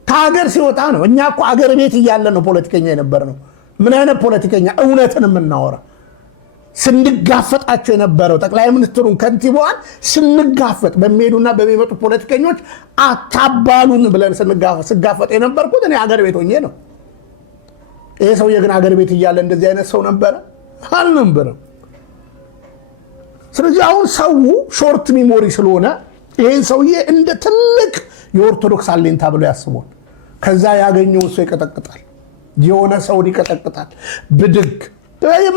ከሀገር ሲወጣ ነው። እኛ እኮ አገር ቤት እያለ ነው ፖለቲከኛ የነበር ነው። ምን አይነት ፖለቲከኛ? እውነትን የምናወራ ስንጋፈጣቸው የነበረው ጠቅላይ ሚኒስትሩን ከንቲባዋን ስንጋፈጥ በሚሄዱና በሚመጡ ፖለቲከኞች አታባሉን ብለን ስጋፈጥ የነበርኩት እኔ አገር ቤት ሆኜ ነው። ይሄ ሰውዬ ግን አገር ቤት እያለ እንደዚህ አይነት ሰው ነበረ? አልነበረም። ስለዚህ አሁን ሰው ሾርት ሚሞሪ ስለሆነ ይሄን ሰውዬ እንደ ትልቅ የኦርቶዶክስ አለኝታ ብሎ ያስባል። ከዛ ያገኘውን ሰው ይቀጠቅጣል፣ የሆነ ሰውን ይቀጠቅጣል ብድግ።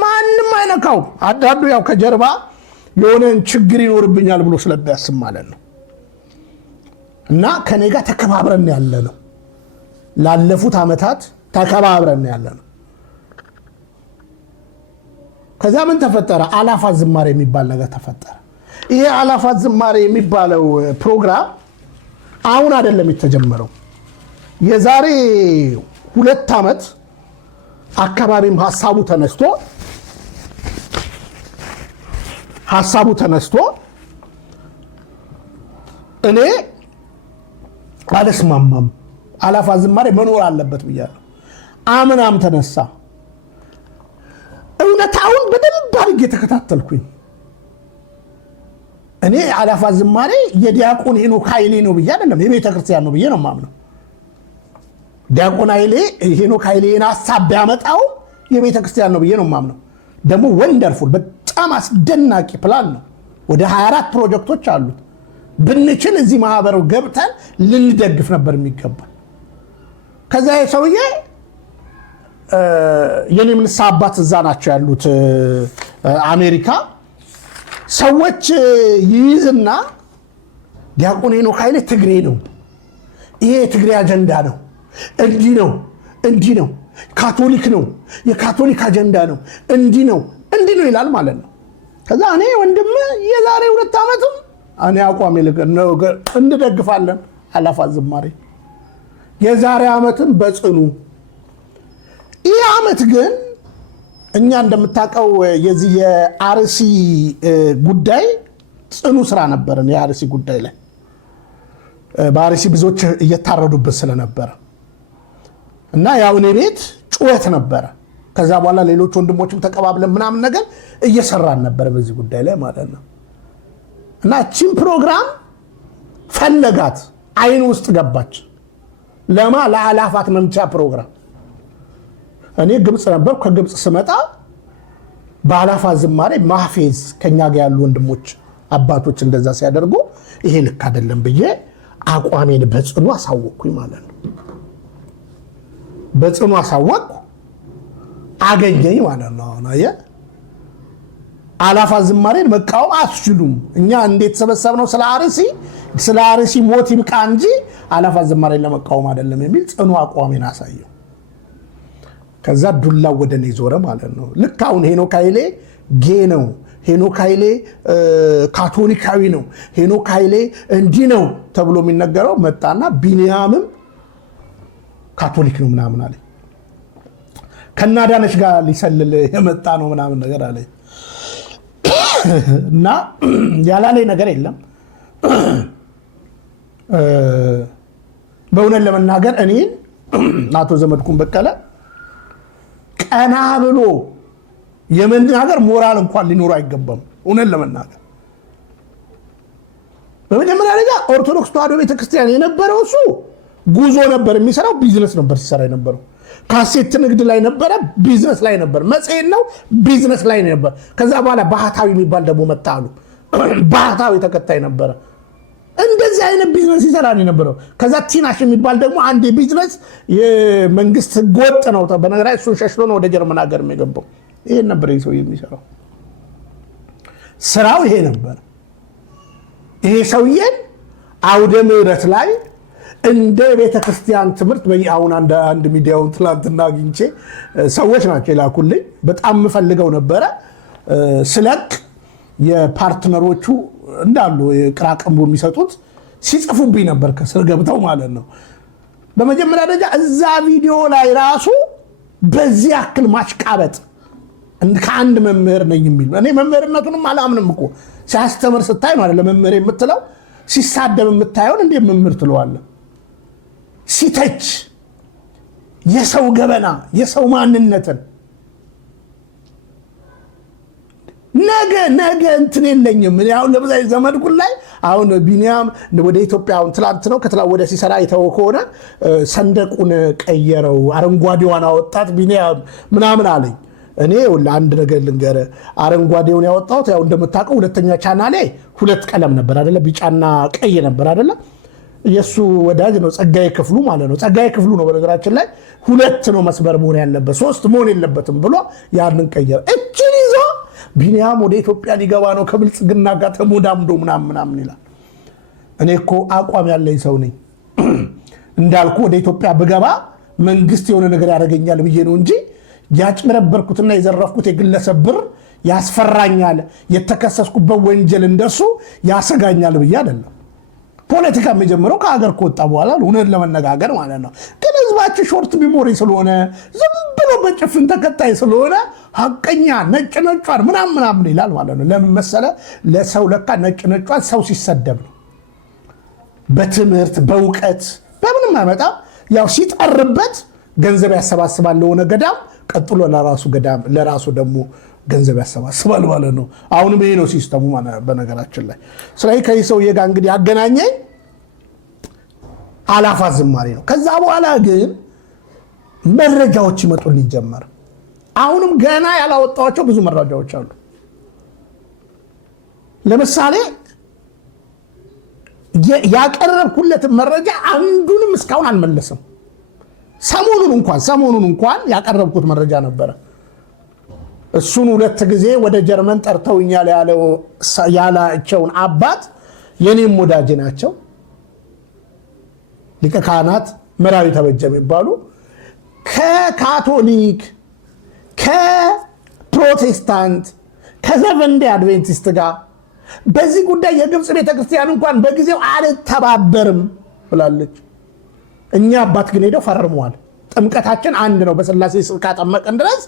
ማንም አይነካው። አንዳንዱ ያው ከጀርባ የሆነ ችግር ይኖርብኛል ብሎ ስለሚያስብ ማለት ነው። እና ከኔ ጋር ተከባብረን ያለ ነው። ላለፉት ዓመታት ተከባብረን ያለ ነው። ከዛ ምን ተፈጠረ? አላፋት ዝማሬ የሚባል ነገር ተፈጠረ። ይሄ አላፋት ዝማሬ የሚባለው ፕሮግራም አሁን አይደለም የተጀመረው። የዛሬ 2 ዓመት አካባቢም ሐሳቡ ተነስቶ እኔ አልስማማም፣ አላፋት ዝማሬ መኖር አለበት ብያለሁ። አምናም ተነሳ። እውነታውን በደንብ አድርጌ ተከታተልኩኝ። እኔ አላፋት ዝማሬ የዲያቆን ሄኖክ ኃይሌ ነው ብዬ አይደለም፣ የቤተ ክርስቲያን ነው ብዬ ነው የማምነው። ዲያቆን ሄኖክ ኃይሌን ሐሳብ ቢያመጣው የቤተ ክርስቲያን ነው ብዬ ነው የማምነው። ደግሞ ወንደርፉል በጣም አስደናቂ ፕላን ነው። ወደ 24 ፕሮጀክቶች አሉት። ብንችል እዚህ ማህበሩ ገብተን ልንደግፍ ነበር የሚገባ። ከዛ ሰውዬ የኔ ንስሐ አባት እዛ ናቸው ያሉት አሜሪካ። ሰዎች ይይዝና ዲያቆን ሄኖክ ኃይሌ ትግሬ ነው፣ ይሄ የትግሬ አጀንዳ ነው፣ እንዲህ ነው፣ ካቶሊክ ነው፣ የካቶሊክ አጀንዳ ነው፣ እንዲህ ነው ይላል ማለት ነው። ከዛ እኔ ወንድም የዛሬ 2 ዓመትም እኔ አቋም እንደግፋለን አላፋት ዝማሬ የዛሬ ዓመትም በጽኑ። ይህ ዓመት ግን እኛ እንደምታውቀው የዚህ የአርሲ ጉዳይ ጽኑ ስራ ነበረን። የአርሲ ጉዳይ ላይ በአርሲ ብዙዎች እየታረዱበት ስለነበረ እና ያው እኔ ቤት ጩኸት ነበረ። ከዛ በኋላ ሌሎች ወንድሞችም ተቀባብለን ምናምን ነገር እየሰራን ነበር በዚህ ጉዳይ ላይ ማለት ነው። እና እቺን ፕሮግራም ፈለጋት፣ አይን ውስጥ ገባች። ለአላፋት መምቻ ፕሮግራም እኔ ግብፅ ነበር። ከግብፅ ስመጣ በአላፋት ዝማሬ ማፌዝ ከኛ ጋር ያሉ ወንድሞች አባቶች እንደዛ ሲያደርጉ ይሄ ልክ አይደለም ብዬ አቋሜን በጽኑ አሳወቅኩኝ ማለት ነው። በጽኑ አሳወቅኩ፣ አገኘኝ ማለት ነው። አሁን አላፋት ዝማሬን መቃወም አትችሉም። እኛ እንዴት ተሰበሰብነው ስለ አርሲ ሞት ይብቃ እንጂ አላፋት ዝማሬን ለመቃወም አይደለም የሚል ጽኑ አቋሜን አሳየው። ከዛ ዱላው ወደ እኔ ዞረ ማለት ነው። ልክ አሁን ሄኖክ ኃይሌ ጌ ነው፣ ሄኖክ ኃይሌ ካቶሊካዊ ነው፣ ሄኖክ ኃይሌ እንዲህ ነው ተብሎ የሚነገረው መጣና ቢንያምም ካቶሊክ ነው ምናምን አለ። ከናዳነች ጋር ሊሰልል የመጣ ነው ምናምን ነገር አለ። እና ያላለኝ ነገር የለም። በእውነት ለመናገር እኔን አቶ ዘመድኩን በቀለ ቀና ብሎ የመናገር ሞራል እንኳን ሊኖር አይገባም። እውነት ለመናገር በመጀመሪያ ደረጃ ኦርቶዶክስ ተዋሕዶ ቤተክርስቲያን የነበረው እሱ ጉዞ ነበር የሚሰራው፣ ቢዝነስ ነበር ሲሰራ የነበረው። ካሴት ንግድ ላይ ነበረ፣ ቢዝነስ ላይ ነበር። መጽሔት ነው፣ ቢዝነስ ላይ ነበር። ከዛ በኋላ ባህታዊ የሚባል ደግሞ መጣሉ። ባህታዊ ተከታይ ነበረ። እንደዚህ አይነት ቢዝነስ ይሰራ ነው የነበረው። ከዛ ቲናሽ የሚባል ደግሞ አንድ ቢዝነስ የመንግስት ህገወጥ ነው በነገራችን እሱን ሸሽሎ ነው ወደ ጀርመን ሀገር የሚገባው። ይሄን ነበር ሰው የሚሰራው። ስራው ይሄ ነበር። ይሄ ሰውዬን አውደ ምሕረት ላይ እንደ ቤተክርስቲያን ትምህርት አሁን አንድ ሚዲያውን ትላንትና አግኝቼ ሰዎች ናቸው የላኩልኝ። በጣም የምፈልገው ነበረ ስለቅ የፓርትነሮቹ እንዳሉ ቅራቅንቡ የሚሰጡት ሲጽፉብኝ ነበር ከስር ገብተው ማለት ነው። በመጀመሪያ ደረጃ እዛ ቪዲዮ ላይ ራሱ በዚህ ያክል ማሽቃበጥ ከአንድ መምህር ነኝ የሚል እኔ መምህርነቱንም አላምንም እኮ ሲያስተምር ስታይ ነው አይደል መምህር የምትለው፣ ሲሳደብ የምታየውን እንዴ መምህር ትለዋለህ? ሲተች የሰው ገበና የሰው ማንነትን ነገ እንትን የለኝም። አሁን ለምሳሌ ዘመድኩን ላይ አሁን ቢኒያም ወደ ኢትዮጵያ አሁን ትላንት ነው ከትላ ወደ ሲሰራ አይተው ከሆነ ሰንደቁን ቀየረው አረንጓዴዋን አወጣት ቢኒያም ምናምን አለኝ። እኔ አንድ ነገር ልንገር፣ አረንጓዴውን ያወጣሁት ያው እንደምታውቀው ሁለተኛ ቻናሌ ሁለት ቀለም ነበር አይደለ? ቢጫና ቀይ ነበር አይደለ? የሱ ወዳጅ ነው ጸጋዬ ክፍሉ ማለት ነው። ጸጋዬ ክፍሉ ነው በነገራችን ላይ ሁለት ነው መስመር መሆን ያለበት ሶስት መሆን የለበትም ብሎ ያንን ቀየረ። እቺን ይዞ ቢኒያም ወደ ኢትዮጵያ ሊገባ ነው ከብልጽግና ጋር ተሞዳምዶ ምናምን ይላል። እኔ እኮ አቋም ያለኝ ሰው ነኝ። እንዳልኩ ወደ ኢትዮጵያ ብገባ መንግስት የሆነ ነገር ያደርገኛል ብዬ ነው እንጂ ያጭበረበርኩትና የዘረፍኩት የግለሰብ ብር ያስፈራኛል፣ የተከሰስኩበት ወንጀል እንደሱ ያሰጋኛል ብዬ አይደለም። ፖለቲካ የሚጀምረው ከሀገር ከወጣ በኋላ እውነት ለመነጋገር ማለት ነው። ግን ህዝባችን ሾርት ሚሞሪ ስለሆነ ዝም ብሎ በጭፍን ተከታይ ስለሆነ ሀቀኛ ነጭ ነጯን ምናምን ይላል ማለት ነው። ለምን መሰለ? ለሰው ለካ ነጭ ነጯን ሰው ሲሰደብ ነው። በትምህርት በእውቀት በምንም አይመጣም። ያው ሲጠርበት ገንዘብ ያሰባስባል ለሆነ ገዳም፣ ቀጥሎ ለራሱ ደግሞ ገንዘብ ያሰባስባል ማለት ነው። አሁንም ይሄ ነው ሲስተሙ በነገራችን ላይ። ስለዚህ ከዚህ ሰውዬ ጋር እንግዲህ ያገናኘኝ አላፋት ዝማሬ ነው። ከዛ በኋላ ግን መረጃዎች ይመጡልኝ ጀመር። አሁንም ገና ያላወጣኋቸው ብዙ መረጃዎች አሉ። ለምሳሌ ያቀረብኩለትን መረጃ አንዱንም እስካሁን አልመለስም። ሰሞኑን እንኳን ያቀረብኩት መረጃ ነበረ። እሱን 2 ጊዜ ወደ ጀርመን ጠርተውኛል ያላቸውን አባት የኔም ወዳጅ ናቸው። ሊቀ ካህናት መራዊ ተበጀ የሚባሉ ከካቶሊክ ከፕሮቴስታንት ከዘቨንዴ አድቬንቲስት ጋር በዚህ ጉዳይ የግብፅ ቤተክርስቲያን እንኳን በጊዜው አልተባበርም ብላለች። እኛ አባት ግን ሄደው ፈርመዋል። ጥምቀታችን አንድ ነው፣ በስላሴ ስም ካጠመቀን ድረስ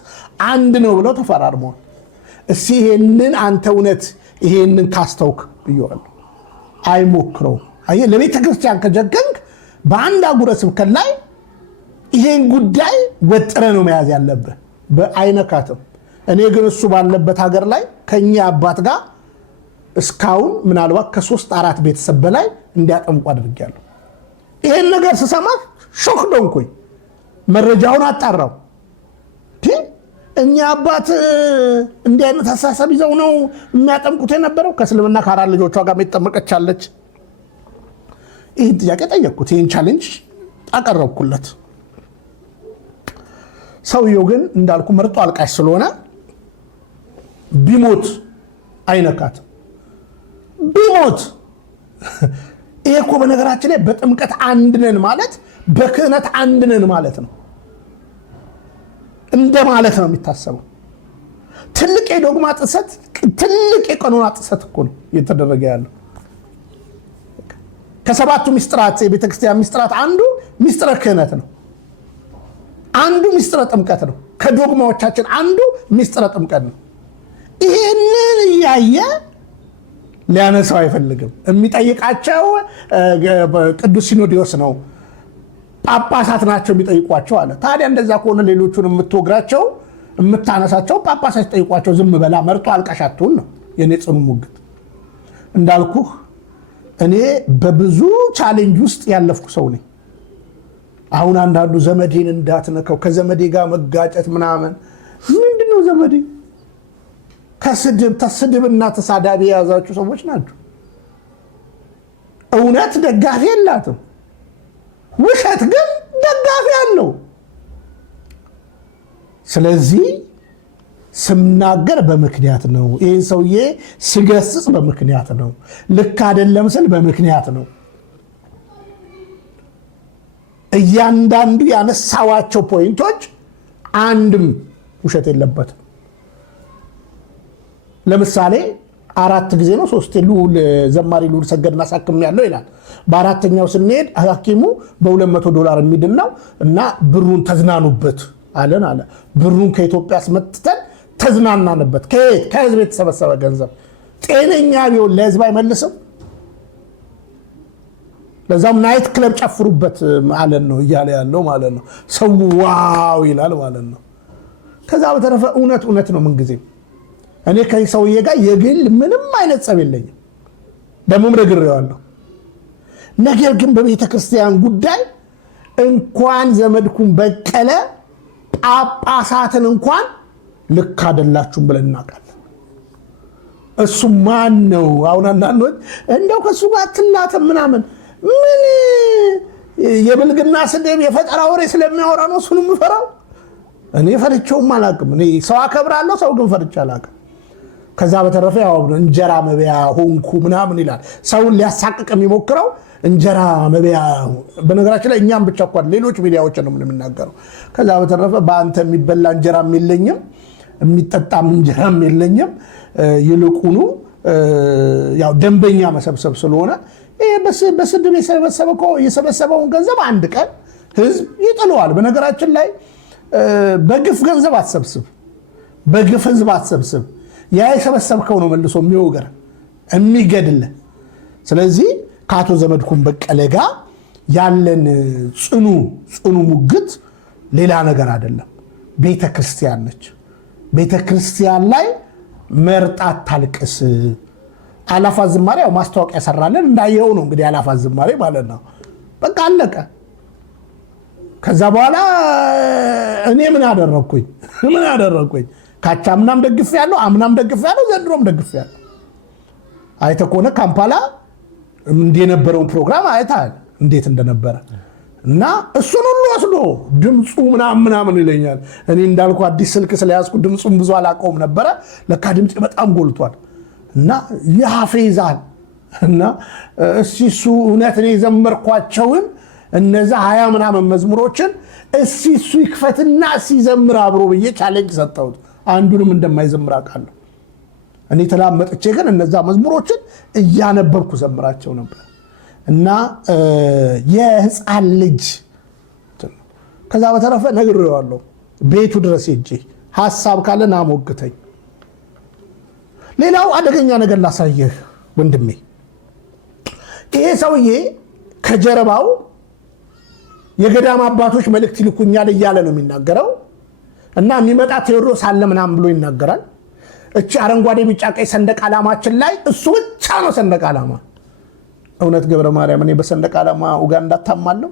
አንድ ነው ብለው ተፈራርመዋል። እስኪ ይሄንን አንተ እውነት ይሄንን ካስተውክ ብየዋለሁ። አይሞክረው። አየህ፣ ለቤተ ክርስቲያን ከጀገንክ በአንድ አህጉረ ስብከት ላይ ይሄን ጉዳይ ወጥረ ነው መያዝ ያለብህ። በአይነካትም እኔ ግን እሱ ባለበት ሀገር ላይ ከኛ አባት ጋር እስካሁን ምናልባት ከ3-4 ቤተሰብ በላይ እንዲያጠምቁ አድርጌያለሁ። ይሄን ነገር ስሰማ ሾክ ዶንኩኝ። መረጃውን አጣራው። እኛ አባት እንዲህ አይነት አሳሰብ ይዘው ነው የሚያጠምቁት የነበረው። ከእስልምና ከ4 ልጆቿ ጋር የተጠመቀቻለች። ይህን ጥያቄ ጠየቅኩት። ይህን ቻሌንጅ አቀረብኩለት። ሰውየው ግን እንዳልኩ መርጦ አልቃሽ ስለሆነ ቢሞት አይነካትም። ቢሞት ይሄ እኮ በነገራችን ላይ በጥምቀት አንድ ነን ማለት በክህነት አንድ ነን ማለት ነው እንደ ማለት ነው የሚታሰበው። ትልቅ የዶግማ ጥሰት፣ ትልቅ የቀኖና ጥሰት እኮ ነው እየተደረገ ያለው። ከ7ቱ ሚስጥራት የቤተክርስቲያን ሚስጥራት አንዱ ሚስጥረ ክህነት ነው። አንዱ ሚስጥረ ጥምቀት ነው። ከዶግማዎቻችን አንዱ ሚስጥረ ጥምቀት ነው። ይህንን እያየ ሊያነሳው አይፈልግም። የሚጠይቃቸው ቅዱስ ሲኖዶስ ነው፣ ጳጳሳት ናቸው የሚጠይቋቸው አለ። ታዲያ እንደዛ ከሆነ ሌሎቹን የምትወግራቸው የምታነሳቸው ጳጳሳት ጠይቋቸው፣ ዝም በላ መርጦ አልቃሻቱን ነው የኔ ጽኑ ሙግት። እንዳልኩህ እኔ በብዙ ቻሌንጅ ውስጥ ያለፍኩ ሰው ነኝ። አሁን አንዳንዱ ዘመዴን እንዳትነካው ከዘመዴ ጋር መጋጨት ምናምን ምንድነው? ዘመዴ ከስድብና ተሳዳቢ የያዛችሁ ሰዎች ናቸው። እውነት ደጋፊ የላትም፣ ውሸት ግን ደጋፊ አለው። ስለዚህ ስናገር በምክንያት ነው። ይህን ሰውዬ ስገስጽ በምክንያት ነው። ልክ አይደለም ስል በምክንያት ነው። እያንዳንዱ ያነሳዋቸው ፖይንቶች አንድም ውሸት የለበትም። ለምሳሌ 4 ጊዜ ነው 3 ልዑል ዘማሪ ልዑል ሰገድና ሳክም ያለው ይላል። በአራተኛው ስንሄድ ሐኪሙ $200 የሚድን ነው እና ብሩን ተዝናኑበት አለን አለ። ብሩን ከኢትዮጵያ አስመጥተን ተዝናናንበት። ከህዝብ የተሰበሰበ ገንዘብ ጤነኛ ቢሆን ለህዝብ አይመልስም። ለዛም ናይት ክለብ ጨፍሩበት ማለት ነው እያለ ያለው ማለት ነው። ሰው ዋው ይላል ማለት ነው። ከዛ በተረፈ እውነት ነው ምንጊዜም እኔ ከሰውዬ ጋር የግል ምንም አይነት ጸብ የለኝም፣ ደሞም ነግሬዋለሁ። ነገር ግን በቤተ ክርስቲያን ጉዳይ እንኳን ዘመድኩን በቀለ ጳጳሳትን እንኳን ልክ አይደላችሁም ብለን እናውቃለን። እሱ ማን ነው? አሁን አንዳንዶች እንደው ከሱ ጋር ትላተም ምናምን ምን የብልግና ስድብ የፈጠራ ወሬ ስለሚያወራ ነው እሱን የምፈራው? እኔ ፈርቼውም አላውቅም። እኔ ሰው አከብራለሁ፣ ሰው ግን ፈርቼ አላውቅም። ከዛ በተረፈ ያው እንጀራ መብያ ሆንኩ ምናምን ይላል። ሰውን ሊያሳቅቅ የሚሞክረው እንጀራ መብያ። በነገራችን ላይ እኛም ብቻ እኮ ሌሎች ሚዲያዎችን ነው የምናገረው። ከዛ በተረፈ በአንተ የሚበላ እንጀራም የለኝም፣ የሚጠጣም እንጀራም የለኝም። ይልቁኑ ያው ደንበኛ መሰብሰብ ስለሆነ በስድብ የሰበሰበውን ገንዘብ አንድ ቀን ህዝብ ይጥለዋል። በነገራችን ላይ በግፍ ገንዘብ አትሰብስብ፣ በግፍ ህዝብ አትሰብስብ። ያ የሰበሰብከው ነው መልሶ የሚወገር የሚገድል። ስለዚህ ከአቶ ዘመድኩን በቀለ ጋር ያለን ጽኑ ሙግት ሌላ ነገር አይደለም። ቤተ ክርስቲያን ነች። ቤተ ክርስቲያን ላይ መርጣት ታልቅስ። አላፋት ዝማሬ ያው ማስታወቂያ ሰራለን እንዳየው ነው እንግዲህ አላፋት ዝማሬ ማለት ነው። በቃ አለቀ። ከዛ በኋላ እኔ ምን አደረኩኝ? ካቻምናም ደግፌያለሁ፣ አምናም ደግፌያለሁ፣ ዘንድሮም ደግፌያለሁ። አይተህ ከሆነ ካምፓላ እንደነበረውን ፕሮግራም አይተሃል እንዴት እንደነበረ። እና እሱን ሁሉ ወስዶ ድምፁ ምናምን ይለኛል። እኔ እንዳልኩ አዲስ ስልክ ስለያዝኩ ድምፁም ብዙ አላውቀውም ነበረ። ለካ ድምፅ በጣም ጎልቷል እና ያፌዛል። እና እሱ እውነት እኔ የዘመርኳቸውን እነዛ 20 ምናምን መዝሙሮችን እሱ ይክፈትና ሲዘምር አብሮ ብዬ ቻሌንጅ ሰጠሁት። አንዱንም እንደማይዘምር አውቃለሁ። እኔ ተላመጥቼ ግን እነዛ መዝሙሮችን እያነበብኩ ዘምራቸው ነበር። እና የህፃን ልጅ ከዛ በተረፈ ነግሬዋለሁ። ቤቱ ድረስ ሄጄ ሐሳብ ካለ ና ሞግተኝ። ሌላው አደገኛ ነገር ላሳየህ ወንድሜ። ይሄ ሰውዬ ከጀርባው የገዳም አባቶች መልእክት ይልኩኛል እያለ ነው የሚናገረው። እና የሚመጣ ቴዎድሮስ አለ ምናምን ብሎ ይናገራል። እቺ አረንጓዴ ቢጫ ቀይ ሰንደቅ ዓላማችን ላይ እሱ ብቻ ነው ሰንደቅ ዓላማ። እውነት ገብረ ማርያም እኔ በሰንደቅ ዓላማ ኡጋንዳ ታማለሁ?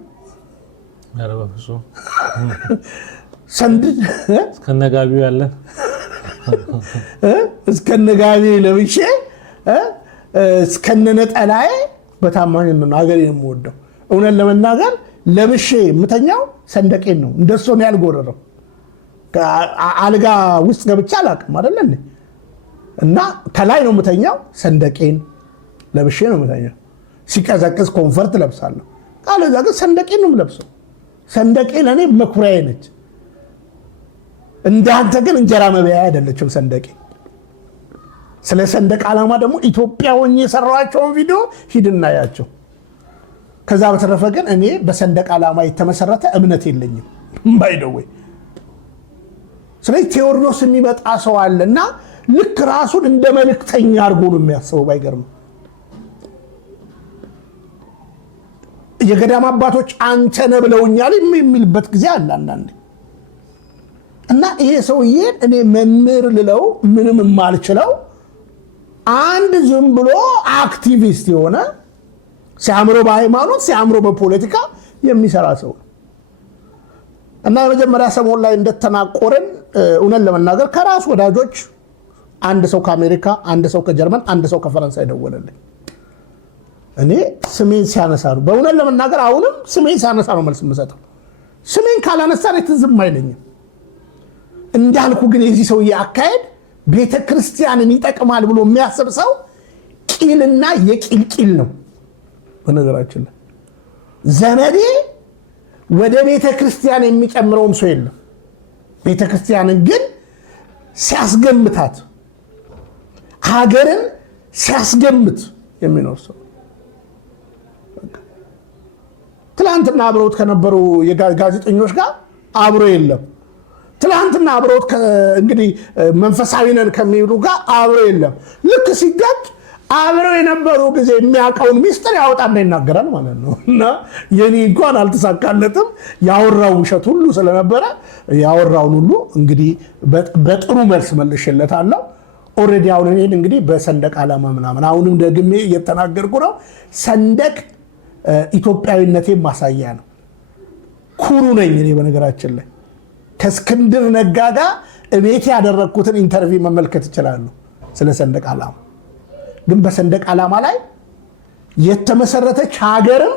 ኧረ በፍፁም ሰንደቅ እስከነጋቢው ያለ እስከነጋቢ ለብሼ እስከነነጠላዬ በታማኝነት ነው ሀገሬን የምወደው። እውነት ለመናገር ለብሼ የምተኛው ሰንደቄን ነው። እንደሱ ነው ያልጎረረው። አልጋ ውስጥ ገብቼ አላውቅም አይደል እንዴ? እና ከላይ ነው የምተኛው፣ ሰንደቄን ለብሼ ነው የምተኛው። ሲቀዘቅዝ ኮንፈርት ለብሳለሁ፣ ካለዛ ግን ሰንደቄን ነው የምለብሰው። ሰንደቄ ለእኔ መኩሪያዬ ነች። እንዳንተ ግን እንጀራ መብያ አይደለችም ሰንደቄ። ስለ ሰንደቅ ዓላማ ደግሞ ኢትዮጵያ ሆኜ የሰራኋቸውን ቪዲዮ ሂድና ያቸው። ከዛ በተረፈ ግን እኔ በሰንደቅ ዓላማ የተመሰረተ እምነት የለኝም ባይደወይ። ስለዚህ ቴዎድሮስ የሚመጣ ሰው አለና ልክ ራሱን እንደ መልእክተኛ አድርጎ ነው የሚያስበው። ባይገርም የገዳም አባቶች አንተ ነህ ብለውኛል የሚልበት ጊዜ አለ አንዳንዴ። እና ይሄ ሰውዬ እኔ መምህር ልለው ምንም የማልችለው አንድ ዝም ብሎ አክቲቪስት የሆነ ሲያምሮ በሃይማኖት ሲያምሮ በፖለቲካ የሚሰራ ሰው ነው። እና የመጀመሪያ ሰሞን ላይ እንደተናቆረን እውነት ለመናገር ከራስ ወዳጆች አንድ ሰው ከአሜሪካ፣ አንድ ሰው ከጀርመን፣ አንድ ሰው ከፈረንሳይ ደወለልኝ። እኔ ስሜን ሲያነሳ ነው በእውነት ለመናገር አሁንም ስሜን ሲያነሳ ነው መልስ የምሰጠው። ስሜን ካላነሳ ዝም አይለኝም። እንዳልኩ ግን የዚህ ሰውዬ አካሄድ ቤተ ክርስቲያንን ይጠቅማል ብሎ የሚያስብ ሰው ቂልና የቂል ነው። በነገራችን ላይ ዘመዴ ወደ ቤተ ክርስቲያን የሚጨምረውም ሰው የለም። ቤተ ክርስቲያንን ግን ሲያስገምታት፣ ሀገርን ሲያስገምት የሚኖር ሰው። ትላንትና አብረውት ከነበሩ የጋዜጠኞች ጋር አብሮ የለም። ትላንትና አብረውት እንግዲህ መንፈሳዊ ነን ከሚሉ ጋር አብሮ የለም። ልክ ሲጋጭ አብረው የነበሩ ጊዜ የሚያውቀውን ሚስጥር ያወጣና ይናገራል ማለት ነው። እና የኔ እንኳን አልተሳካለትም። ያወራው ውሸት ሁሉ ስለነበረ ያወራውን ሁሉ እንግዲህ በጥሩ መልስ መልሼለታለሁ። ኦልሬዲ አሁን እኔን እንግዲህ በሰንደቅ ዓላማ ምናምን አሁንም ደግሜ እየተናገርኩ ነው። ሰንደቅ ኢትዮጵያዊነቴ ማሳያ ነው። ኩሩ ነኝ እኔ። በነገራችን ላይ ከእስክንድር ነጋ ጋር እቤት ያደረግኩትን ኢንተርቪው መመልከት ይችላሉ ስለ ሰንደቅ ዓላማ። ግን በሰንደቅ ዓላማ ላይ የተመሰረተች ሀገርም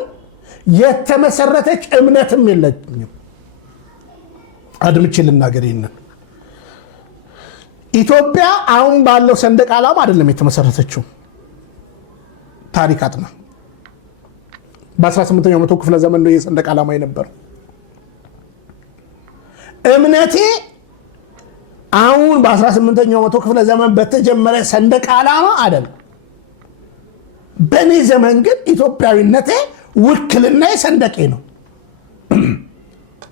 የተመሰረተች እምነትም የለኝም። አድምቼ ልናገር ይሄንን። ኢትዮጵያ አሁን ባለው ሰንደቅ ዓላማ አይደለም የተመሰረተችው። ታሪክ አጥና በ18ኛው መቶ ክፍለ ዘመን ነው የሰንደቅ ዓላማ የነበረው። እምነቴ አሁን በ18ኛው መቶ ክፍለ ዘመን በተጀመረ ሰንደቅ ዓላማ አይደለም። በእኔ ዘመን ግን ኢትዮጵያዊነቴ ውክልና ሰንደቄ ነው።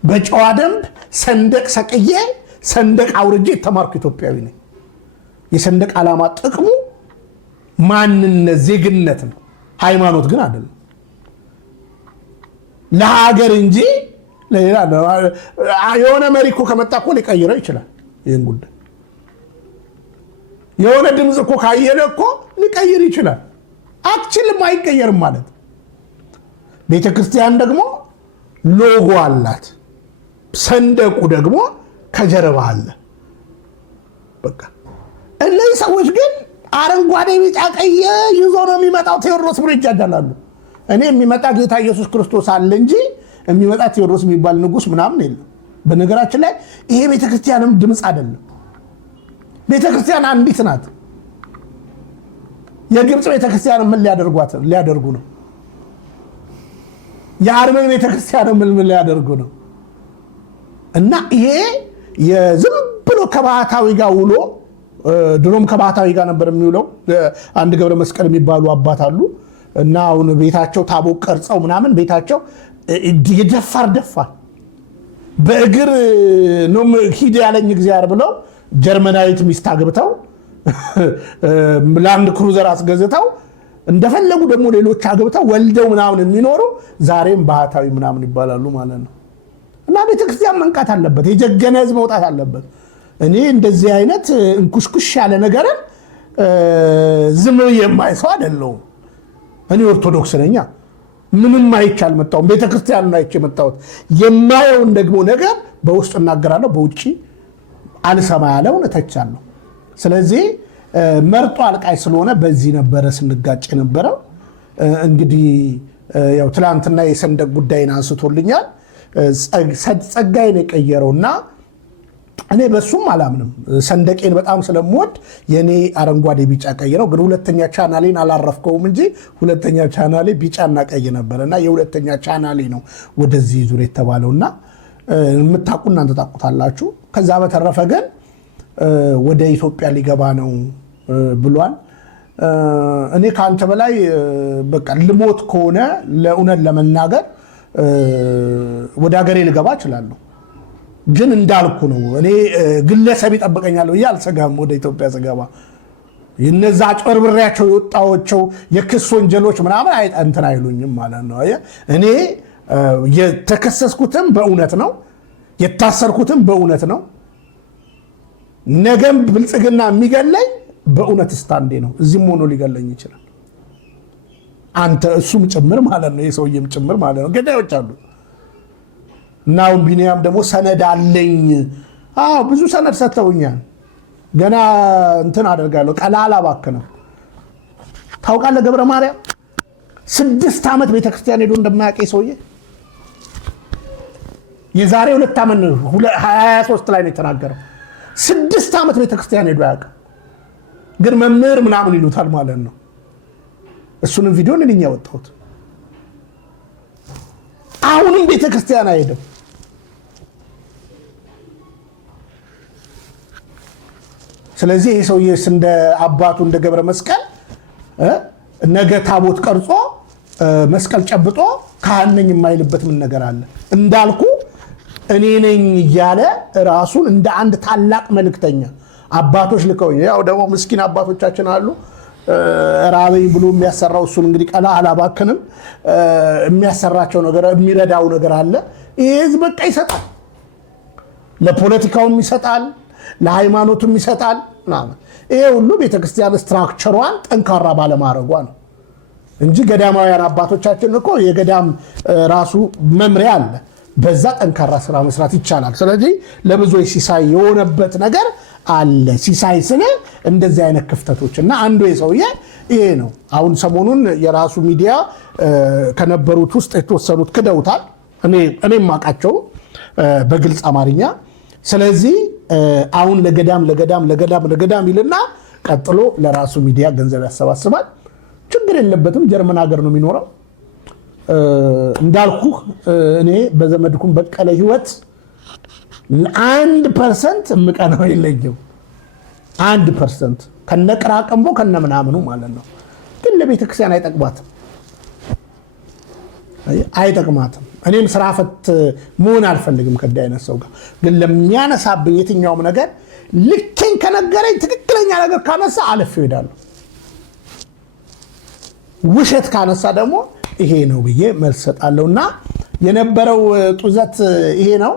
በጨዋ ደንብ ሰንደቅ ሰቅዬ ሰንደቅ አውርጄ የተማርኩ ኢትዮጵያዊ ነኝ። የሰንደቅ ዓላማ ጥቅሙ ማንነት፣ ዜግነት ነው። ሃይማኖት ግን አይደለም። ለሀገር እንጂ ለሌላ የሆነ መሪ እኮ ከመጣ እኮ ሊቀይረው ይችላል። ይህን ጉዳይ የሆነ ድምፅ እኮ ካየለ እኮ ሊቀይር ይችላል። አክችልም አይቀየርም ማለት። ቤተክርስቲያን ደግሞ ሎጎ አላት፣ ሰንደቁ ደግሞ ከጀርባ አለ። በቃ እነዚህ ሰዎች ግን አረንጓዴ ቢጫ ቀይ ይዞ ነው የሚመጣው ቴዎድሮስ ብሎ ይጃጃላሉ። እኔ የሚመጣ ጌታ ኢየሱስ ክርስቶስ አለ እንጂ የሚመጣ ቴዎድሮስ የሚባል ንጉስ ምናምን የለም። በነገራችን ላይ ይሄ ቤተክርስቲያንም ድምፅ አይደለም። ቤተክርስቲያን አንዲት ናት። የግብፅ ቤተክርስቲያን ምን ሊያደርጉ ነው? የአርመን ቤተክርስቲያን ምን ሊያደርጉ ነው? እና ይሄ የዝም ብሎ ከባህታዊ ጋር ውሎ ድሮም ከባህታዊ ጋር ነበር የሚውለው። አንድ ገብረ መስቀል የሚባሉ አባት አሉ እና አሁን ቤታቸው ታቦት ቀርጸው ምናምን ቤታቸው የደፋር በእግር ነው ሂድ ያለኝ እግዚአብሔር ብለው ጀርመናዊት ሚስት አግብተው ላንድ ክሩዘር አስገዝተው እንደፈለጉ ደግሞ ሌሎች አግብተው ወልደው ምናምን የሚኖሩ ዛሬም ባህታዊ ምናምን ይባላሉ ማለት ነው። እና ቤተክርስቲያን መንቃት አለበት። የጀገነ ህዝብ መውጣት አለበት። እኔ እንደዚህ አይነት እንኩሽኩሽ ያለ ነገርን ዝም የማይሰው አይደለሁም። እኔ ኦርቶዶክስ ነኝ። ምንም አይቻል መጣው ቤተክርስቲያን ነው አይቼ መጣሁት። የማየውን ደግሞ ነገር በውስጥ እናገራለሁ፣ በውጪ አልሰማ ያለውን እተቻለሁ። ስለዚህ መርጦ አልቃይ ስለሆነ በዚህ ነበረ ስንጋጭ ነበረው። እንግዲህ ያው ትላንትና የሰንደቅ ጉዳይን አንስቶልኛል። ጸጋዬን የቀየረውና እኔ በሱም አላምንም። ሰንደቄን በጣም ስለምወድ የኔ አረንጓዴ ቢጫ ቀይ ነው። ግን ሁለተኛ ቻናሌን አላረፍከውም እንጂ ሁለተኛ ቻናሌ ቢጫና ቀይ ነበርና የሁለተኛ ቻናሌ ነው ወደዚህ ዙር የተባለውና የምታውቁ እናንተ ታውቁታላችሁ። ከዛ በተረፈ ግን ወደ ኢትዮጵያ ሊገባ ነው ብሏል። እኔ ካንተ በላይ በቃ ልሞት ከሆነ ለእውነት ለመናገር ወደ ሀገሬ ልገባ እችላለሁ። ግን እንዳልኩ ነው። እኔ ግለሰብ ይጠብቀኛል ብዬ አልሰጋም። ወደ ኢትዮጵያ ስገባ እነዛ ጨርብሬያቸው የወጣቸው የክስ ወንጀሎች ምናምን እንትን አይሉኝም ማለት ነው። እኔ የተከሰስኩትም በእውነት ነው፣ የታሰርኩትም በእውነት ነው። ነገም ብልጽግና የሚገለኝ በእውነት ስታንዴ ነው። እዚህም ሆኖ ሊገለኝ ይችላል። አንተ እሱም ጭምር ማለት ነው፣ የሰውዬም ጭምር ማለት ነው። ገዳዮች አሉ እና አሁን ቢኒያም ደግሞ ሰነድ አለኝ። ብዙ ሰነድ ሰጥተውኛል። ገና እንትን አደርጋለሁ። ቀላል እባክህ ነው። ታውቃለህ ገብረ ማርያም 6 ዓመት ቤተክርስቲያን ሄዶ እንደማያውቅ ሰውዬ የዛሬ 2 ዓመት 23 ላይ ነው የተናገረው። 6 ዓመት ቤተክርስቲያን ሄዶ ያውቅ፣ ግን መምህር ምናምን ይሉታል ማለት ነው። እሱንም ቪዲዮ እኔ ነኝ ያወጣሁት። አሁንም ቤተክርስቲያን አይሄድም። ስለዚህ ይሄ ሰውዬ እንደ አባቱ እንደ ገብረ መስቀል ነገ ታቦት ቀርጾ መስቀል ጨብጦ ካህን ነኝ የማይልበት ምን ነገር አለ? እንዳልኩ እኔ ነኝ እያለ ራሱን እንደ አንድ ታላቅ መልእክተኛ አባቶች ልከውኝ፣ ያው ደግሞ ምስኪን አባቶቻችን አሉ ራበኝ ብሎ የሚያሰራው እሱን እንግዲህ ቀና አላባከንም የሚያሰራቸው ነገር የሚረዳው ነገር አለ ይሄ በቃ ይሰጣል ለፖለቲካውም ይሰጣል ለሃይማኖቱም ይሰጣል ማለት ይሄ ሁሉ ቤተክርስቲያን ስትራክቸሯን ጠንካራ ባለማረጓ ነው እንጂ ገዳማውያን አባቶቻችን እኮ የገዳም ራሱ መምሪያ አለ በዛ ጠንካራ ስራ መስራት ይቻላል ስለዚህ ለብዙዎች ሲሳይ የሆነበት ነገር አለ ሲሳይ ስለ እንደዚህ አይነት ክፍተቶችና አንዱ የሰውዬ ይሄ ነው አሁን ሰሞኑን የራሱ ሚዲያ ከነበሩት ውስጥ የተወሰኑት ክደውታል እኔም ማቃቸው በግልጽ አማርኛ ስለዚህ አሁን ለገዳም ይልና ቀጥሎ ለራሱ ሚዲያ ገንዘብ ያሰባስባል ችግር የለበትም ጀርመን ሀገር ነው የሚኖረው እንዳልኩ እኔ በዘመድኩም በቀለ ህይወት 1% ምቀናው የለኝም 1% ከነቅራቀምቦ ከነምናምኑ ማለት ነው ግን ለቤተክርስቲያን አይጠቅማትም እኔም ስራ ፈት መሆን አልፈልግም ከዳይ አይነት ሰው ጋር ግን ለሚያነሳብኝ የትኛውም ነገር ልክን ከነገረኝ ትክክለኛ ነገር ካነሳ አለፍ ይሄዳሉ ውሸት ካነሳ ደግሞ ይሄ ነው ብዬ መልስ ሰጣለሁና የነበረው ጡዘት ይሄ ነው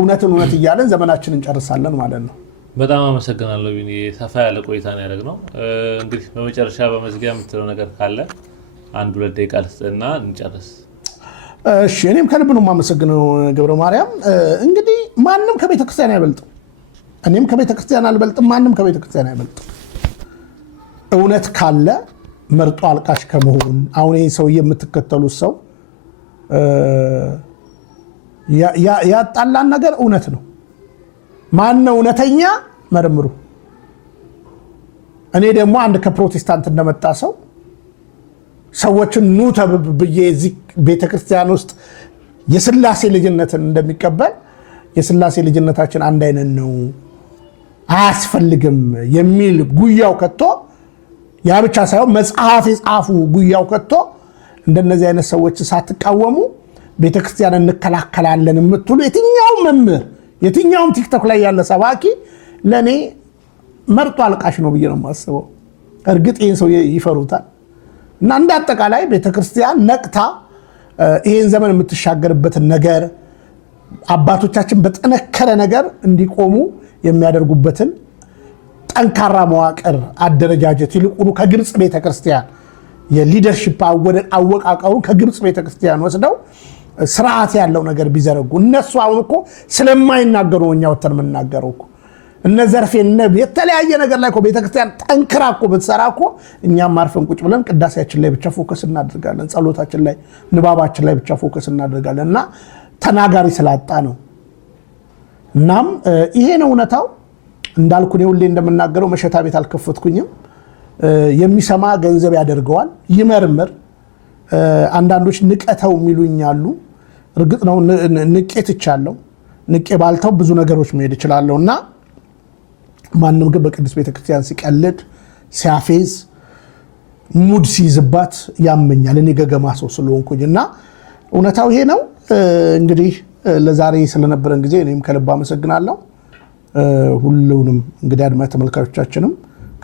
እውነት እያለን ዘመናችንን እንጨርሳለን ማለት ነው በጣም አመሰግናለሁ ቢኒ ሰፋ ያለ ቆይታ ነው ያደረግነው እንግዲህ በመጨረሻ በመዝጊያ የምትለው ነገር ካለ አንድ ሁለት ደቂቃ ልስጥና እንጨርስ እሺ እኔም ከልብ ነው የማመሰግነው ገብረ ማርያም እንግዲህ ማንንም ከቤተክርስቲያን አይበልጥም እኔም ከቤተክርስቲያን አልበልጥም ማንንም ከቤተክርስቲያን አይበልጥም እውነት ካለ መርጦ አልቃሽ ከመሆን አሁን ይሄ ሰው የምትከተሉት ሰው ያጣላን ነገር እውነት ነው ማን ነው እውነተኛ መርምሩ እኔ ደግሞ አንድ ከፕሮቴስታንት እንደመጣ ሰው ሰዎችን ኑ ተብብዬ እዚህ ቤተክርስቲያን ውስጥ የሥላሴ ልጅነትን እንደሚቀበል የሥላሴ ልጅነታችን አንድ አይነት ነው አያስፈልግም የሚል ጉያው ከቶ ያ ብቻ ሳይሆን መጽሐፍ የጻፉ ጉያው ከቶ እንደነዚህ አይነት ሰዎች ሳትቃወሙ ቤተክርስቲያን እንከላከላለን የምትሉ የትኛውም መምህር የትኛውም ቲክቶክ ላይ ያለ ሰባኪ ለኔ መርጦ አልቃሽ ነው ብዬ ነው የማስበው እርግጥ ይሄን ሰው ይፈሩታል እና እንደ አጠቃላይ ቤተክርስቲያን ነቅታ ይሄን ዘመን የምትሻገርበትን ነገር አባቶቻችን በተነከረ ነገር እንዲቆሙ የሚያደርጉበትን ጠንካራ መዋቅር አደረጃጀት ይልቁኑ ከግብጽ ቤተክርስቲያን የሊደርሺፕ አወቃቀሩ ከግብጽ ቤተክርስቲያን ወስደው ስርዓት ያለው ነገር ቢዘረጉ እነሱ አሁን እኮ ስለማይናገሩ እኛ ወተን የምናገረው እኮ እነ ዘርፌና የተለያየ ነገር ላይ እኮ ቤተክርስቲያን ጠንክራ እኮ ብትሰራ እኮ እኛም ማርፈን ቁጭ ብለን ቅዳሴያችን ላይ ብቻ ፎከስ እናደርጋለን ጸሎታችን ላይ ንባባችን ላይ ብቻ ፎከስ እናደርጋለንና ተናጋሪ ስላጣ ነው እናም ይሄ ነው እውነታው እንዳልኩ ነው ሁሌ እንደምናገረው መሸታ ቤት አልከፈትኩኝም የሚሰማ ገንዘብ ያደርገዋል ይመርምር አንዳንዶች ንቀተው የሚሉኛሉ እርግጥ ነው ንቄት ይቻለው ንቄ ባልተው ብዙ ነገሮች መሄድ ይችላልውና ማንንም ግን በቅዱስ ቤተክርስቲያን ሲቀልድ ሲያፌዝ ሙድ ሲይዝባት ያመኛል እኔ ገገማ ሰው ስለሆንኩኝና እውነታው ይሄ ነው እንግዲህ ለዛሬ ስለነበረን ጊዜ እኔም ከልብ አመሰግናለሁ ሁሉንም እንግዲህ አድማጭ ተመልካቾቻችንም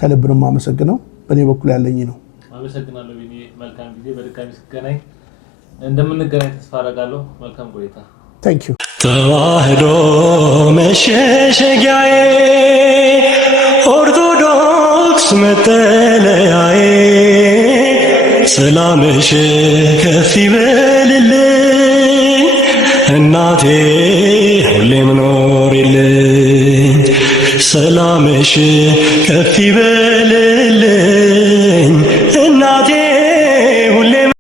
ከልብ ነው የማመሰግነው በእኔ በኩል ያለኝ ነው አመሰግናለሁ ቢኒ መልካም ጊዜ በድጋሚ ስገናኝ እንደምንገናኝ ተስፋ አደርጋለሁ መልካም ቆይታ Thank you ተዋህዶ መሸሸጊያዬ ኦርቶዶክስ መጠለያዬ ሰላምሽ ከፍ ይበልልኝ እናቴ ሁሌም ኖሪልኝ ሰላምሽ ከፍ ይበልልኝ